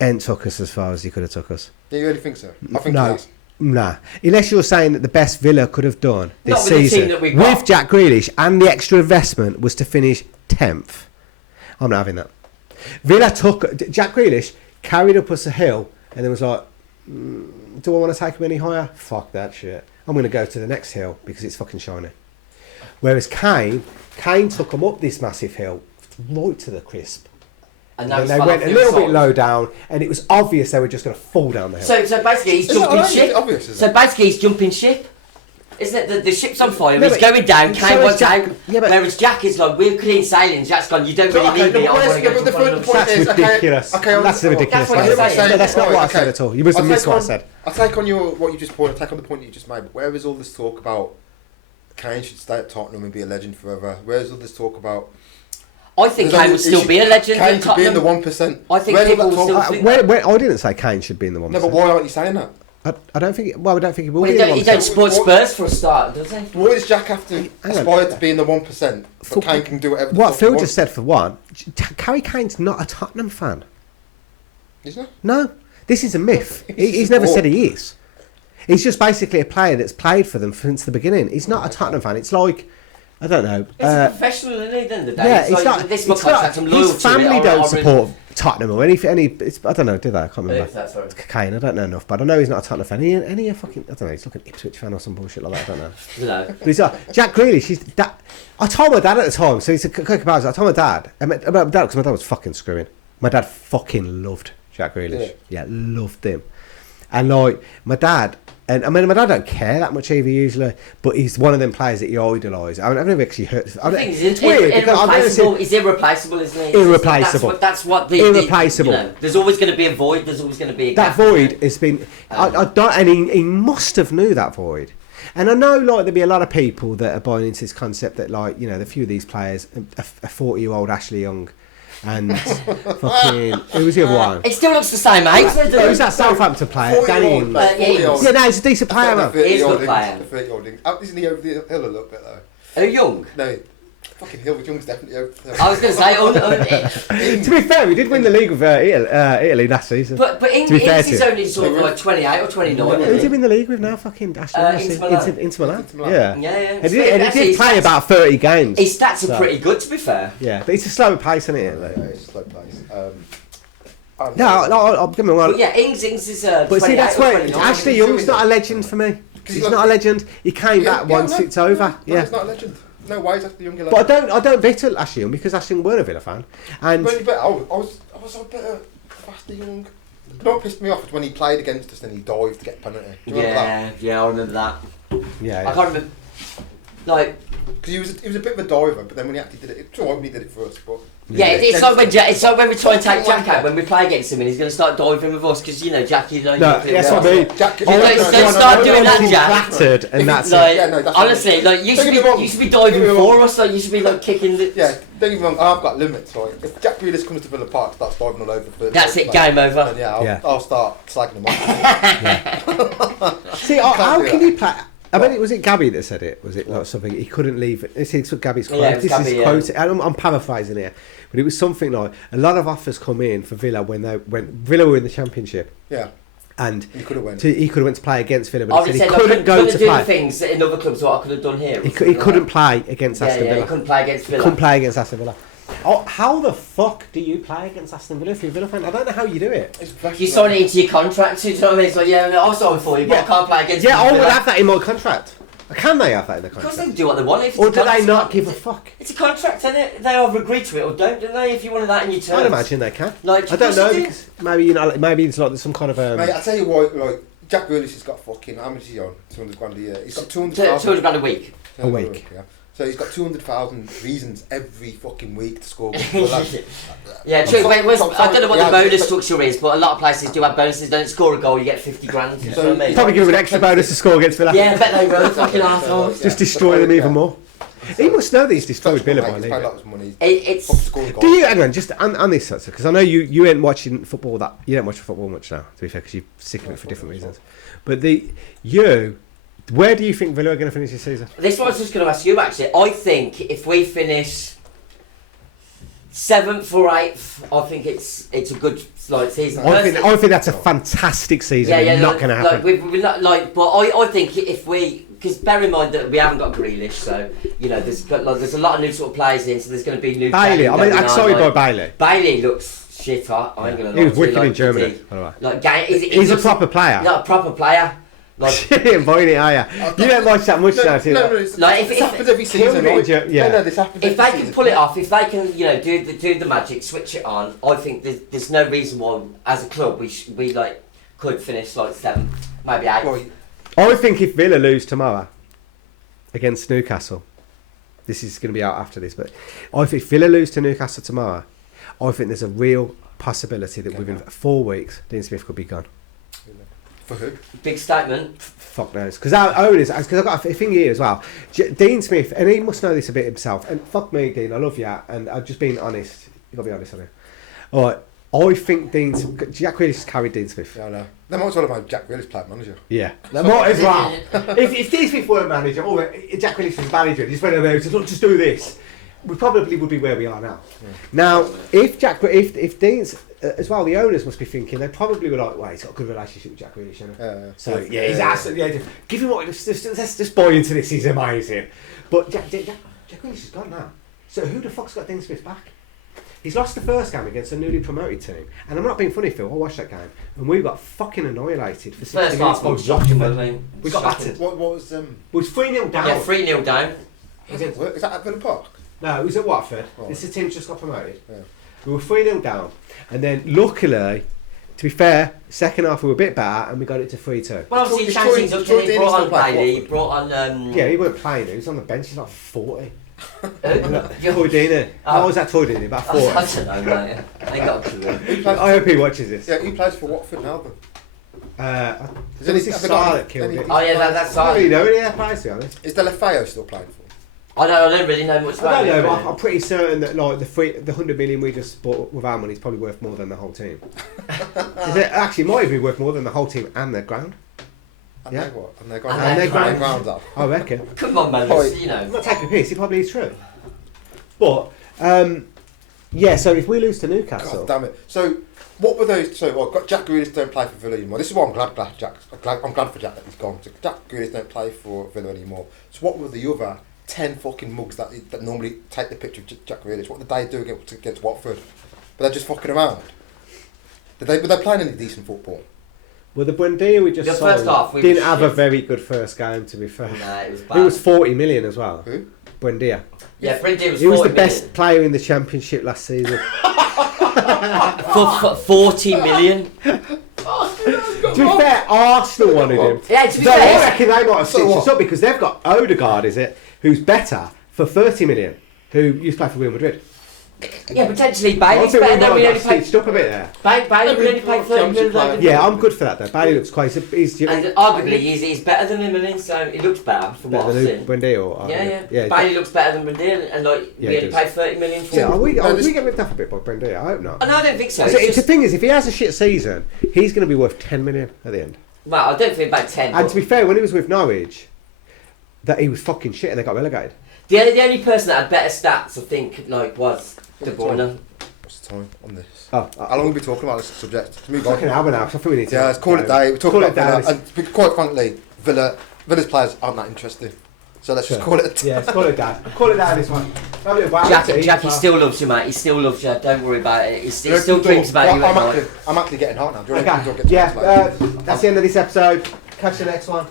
ain't took us as far as he could have took us. Yeah, you really think so? I think No. he has. Nah. Unless you're saying that the best Villa could have done this Not with the team season that we've got. with Jack Grealish and the extra investment was to finish 10th. I'm not having that. Villa took Jack Grealish, carried up us a hill, and then was like, do I want to take him any higher? Fuck that shit. I'm going to go to the next hill because it's fucking shiny. Whereas Kane took him up this massive hill right to the crisp. And And now they went a little bit low down, and it was obvious they were just going to fall down the hill. So basically, he's It's not jumping obvious, ship. it's obvious, isn't So it? basically, he's jumping ship. Isn't it? The ship's on fire. No, He's but- going down. so Kane is wants Jack- out. yeah, but- Whereas Jack is like, we're clean sailing. Jack's gone, you don't really need me. I want to go to the one of point That's is, ridiculous. okay, That's I- ridiculous. That's what you're saying. No, that's not Right, what I okay. said at all. You must have missed what I said. I'll take on what you just pointed. I'll take on the point that you just made. But where is all this talk about Kane should stay at Tottenham and be a legend forever? Where is all this talk about? I think Kane would still be a legend Kane in should be in the Tottenham. 1%. I think Where's all people that will talk- still think I didn't say Kane should be in the 1%. No, but why aren't you saying that? I don't think. Well, I don't think he will Well, be he in the don't, he don't 1%. support Spurs for a start, does he? Why does Jack have to Hang on. aspire to be in the 1%? For- But Kane can do whatever. the What fuck Phil he just wants? said for one, Harry Kane's not a Tottenham fan. Isn't it? No, this is a myth. He's a never support. said he is. He's just basically a player that's played for them since the beginning. He's not a Tottenham fan. It's like, I don't know. He's a professional, isn't he, at the end of the day? Yeah, it's it's like, not. this is my It's not contract, I'm loyal his to it. family don't I'll support Tottenham or any. It's, I don't know. Do they? I can't remember. Who's that, sorry? Kane. I don't know enough, but I know he's not a Tottenham fan. Any fucking. I don't know. He's like an Ipswich fan or some bullshit like that. I don't know. No. But he's Jack Grealish. He's that. I told my dad at the time. So he's a quick comparison. I told my dad about my dad because my dad was fucking screwing. My dad fucking loved Jack Grealish. Yeah, loved him. And like my dad, and I mean my dad don't care that much either usually, but he's one of them players that you idolise. I mean, I've never actually heard. I think It's weird because I've never seen. He's irreplaceable, isn't he? Irreplaceable. That's what the Irreplaceable. you know, there's always going to be a void. There's always going to be a That gap. void has been. I don't, and he must have knew that void. And I know, like, there'll be a lot of people that are buying into this concept that, like, you know, a few of these players, a 40-year-old Ashley Young, and fucking who was the other one? It still looks the same, mate. Who's that Southampton player? Danny Ings. Yeah, no, he's a decent player, man. He's a good player. Isn't he over the hill a little bit though? Oh, Young. No, fucking Hill. Young's definitely over the hill. I was going to say, To be fair, we did win the league with Italy last season. but To be fair Ings to is him. only sort of like 28 or 29. Who did he Isn't win the league with now? Fucking Ashley. Inter Milan. Inter Milan. Yeah. he? Yeah. And he did play about 30 games. His stats are So- pretty good, to be fair. Yeah, but it's a slower pace, isn't it? Yeah, Like? it's a slow pace. No, I'll give him one. But yeah, Ings is But see, 28 that's or where 29. Ashley Young's not a legend for me. He's not a legend. He came back once it's over. No, Yeah, he's not a legend. No, why is Ashley Young a legend? but I don't bitter Ashley Young because Ashley Young weren't a Villa fan, and But I was a bit of Ashley Young. You know what pissed me off was when he played against us and he dived to get a penalty. Do you remember that? Yeah, I remember that. yeah, I can't remember. Like, Because he was a bit of a diver, but then when he actually did it, it's alright when he did it for us, but... yeah, it's like when it's like when we try and take Jack out when we play against him and he's going to start diving with us because you know Jack, you know. no, that's what I mean. Jack, don't start doing that, Jack. Flattered, and that's Like, Yeah, no, that's honestly, what like you Don't should get me wrong. be diving Don't get me for wrong. us. Like you should be like kicking the. Yeah, don't get me wrong, I've got limits, right? If Jack Grealish comes to Villa Park starts diving all over the place... That's it, game over. Then yeah, I'll start slagging him off. See, how do can that. you play? I mean, was it Gabby that said it? Was it like something he couldn't leave? This is Gabby's quote. Yeah, it was This Gabby, is yeah. quote. I'm paraphrasing here, but it was something like a lot of offers come in for Villa when Villa were in the Championship, Yeah, and he could have went. he could have went to play against Villa, I but would he say said like, he couldn't go to do the play. things in other clubs what I could have done here. He couldn't play against Aston Yeah, Villa. he couldn't play against Villa. Couldn't play against Aston Villa. Oh, how the fuck do you play against Aston Villa if you're a Villa fan? I don't know how you do it. You sign it into your contract, you know what I mean? It's like, yeah, I'll sign for you, but I can't play against Yeah, I Villa. would have that in my contract. Can they have that in the Because contract? they do what they want. If it's Or a do they contract, not give a fuck? It's a contract, isn't it? They either agree to it or don't they? If you wanted that in your terms. I'd imagine they can. Like, I don't of know course they do. because maybe it's like there's some kind of Mate, I tell you what, like, Jack Grealish has got fucking, how much is he on? 200 grand a year. He's got 200,000. 200 grand a week. A week. Yeah. So he's got 200,000 reasons every fucking week to score. Yeah, true. Wait, I don't know what the bonus yeah, structure is, but a lot of places do have bonuses. Don't score a goal, you get 50 grand. You know what I mean? Probably give him an extra bonus to score against Villa. Yeah, I bet they will. Fucking arseholes. Just destroy them even more. He must know that he's destroyed Villa by He's leaving. paid lots of money. It's Do you, hang on, just on this, because I know you ain't watching football you don't watch football much now, to be fair, because you're sick of it for different reasons. But where do you think Villa are going to finish this season? this. What I was just going to ask you actually. I think if we finish 7th or 8th, I think it's a good season. I think that's a fantastic season. Not going to happen. But I think if we, because bear in mind that we haven't got Grealish, so there's a lot of new sort of players in, so there's going to be new. Bailey, I'm excited by Bailey. Bailey looks shit hot. I ain't gonna lie. He was wicked in Germany. He's a proper player. Not a proper player. Like, Boyne, are you? You don't watch that much now, do you? This happens every season. This happens. If they can pull it off, if they can, do the magic, switch it on, I think there's no reason why, as a club, we could finish 7th, maybe 8th. I think if Villa lose tomorrow against Newcastle, this is going to be out after this, but I think if Villa lose to Newcastle tomorrow, I think there's a real possibility that within 4 weeks, Dean Smith could be gone. For who? Big statement. Fuck knows. Because our owners, because I've got a thing here as well. Dean Smith, and he must know this a bit himself, and fuck me, Dean, I love you, and I've just been honest. You've got to be honest on it. Alright, I think Jack Grealish has carried Dean Smith. Yeah, I know. They might as well have Jack Grealish playing manager. Yeah, they might as well. if Dean Smith weren't manager, or Jack Grealish was manager, he just went over there and said, look, just do this, we probably would be where we are now. Yeah. Now, if Dean's, as well, the owners must be thinking, they probably were like, well, he's got a good relationship with Jack Grealish, hasn't he? So, he's absolutely, give him what, let's just buy into this, he's amazing. But Jack Grealish is gone now. So who the fuck's got Dean Smith back? He's lost the first game against a newly promoted team. And I'm not being funny, Phil, I watched that game, and we got fucking annihilated for 60 minutes by Watford. We got battered. What was... It was 3-0 down. Yeah, 3-0 down. Is that at Villa Park? No, it was at Watford. This is the team just got promoted. Yeah. We were 3-0 down, and then luckily, to be fair, second half we were a bit better, and we got it to 3-2. Well, obviously, changing up, he brought on Bailey, he brought on... Yeah, he weren't playing, he was on the bench, he's like 40. Toydini. How was that Toydini? About 40? I don't know, mate. I ain't got a clue. I hope he watches this. Yeah, he plays for Watford now, then. Is this Sarr that killed it? Oh, yeah, that's I right. don't really know any of their players, to be honest. Is Delafeo still playing for? I don't really know much about it. I don't know, but I'm pretty certain that like the 100 million we just bought with our money is probably worth more than the whole team. It might even be worth more than the whole team and their ground. And yeah. They what? And their ground up. I reckon. Come on, man. I'm not taking a piss. It probably is true. But yeah. So if we lose to Newcastle, God damn it. So what were those? So Jack Grealish don't play for Villa anymore. This is why I'm glad for Jack that he's gone. So Jack Grealish don't play for Villa anymore. So what were the other 10 fucking mugs that normally take the picture of Jack Grealish? What did they do against Watford? But they're just fucking around. Were they playing any decent football? Well, the Buendia we just saw didn't have a very good first game, to be fair. Nah, it was bad. It was 40 million as well. Who? Buendia. Yeah, Buendia was 40 He was the million. best player in the Championship last season. For 40 million. To be fair, Arsenal wanted him. Yeah, to be so fair. I reckon they might have stitched us up because they've got Odegaard, is it, who's better for 30 million, who used to play for Real Madrid. Yeah, potentially Bailey's better than we only paid. Stitched up a bit there. Bailey we only paid 30 million. Yeah, I'm good for that though. Bailey looks quite. And arguably he's better than him, so he looks better from what I've seen. Buendia Yeah. Bailey looks better than Buendia, and we only paid 30 million for him. Yeah, are we get ripped off a bit by Buendia? I hope not. No, I don't think so. The thing is, if he has a shit season, he's going to be worth 10 million at the end. Well, I don't think about 10. And to be fair, when he was with Norwich, that he was fucking shit and they got relegated. The only person that had better stats, I think, was De Bruyne. What's the time on this? How long have we been talking about this subject? Let's move on. Fucking hour now, so I think we need to... Yeah, let's call it a day. We're talking about Villa, and quite frankly, Villa's players aren't that interesting. So let's just call it a day. Yeah, let's call it a day. Call it a day this one. Jackie still loves you, mate. He still loves you. Don't worry about it. He still dreams about you at night. I'm actually getting hot now. Do you okay. Yeah, that's the end of this episode. Catch you next one.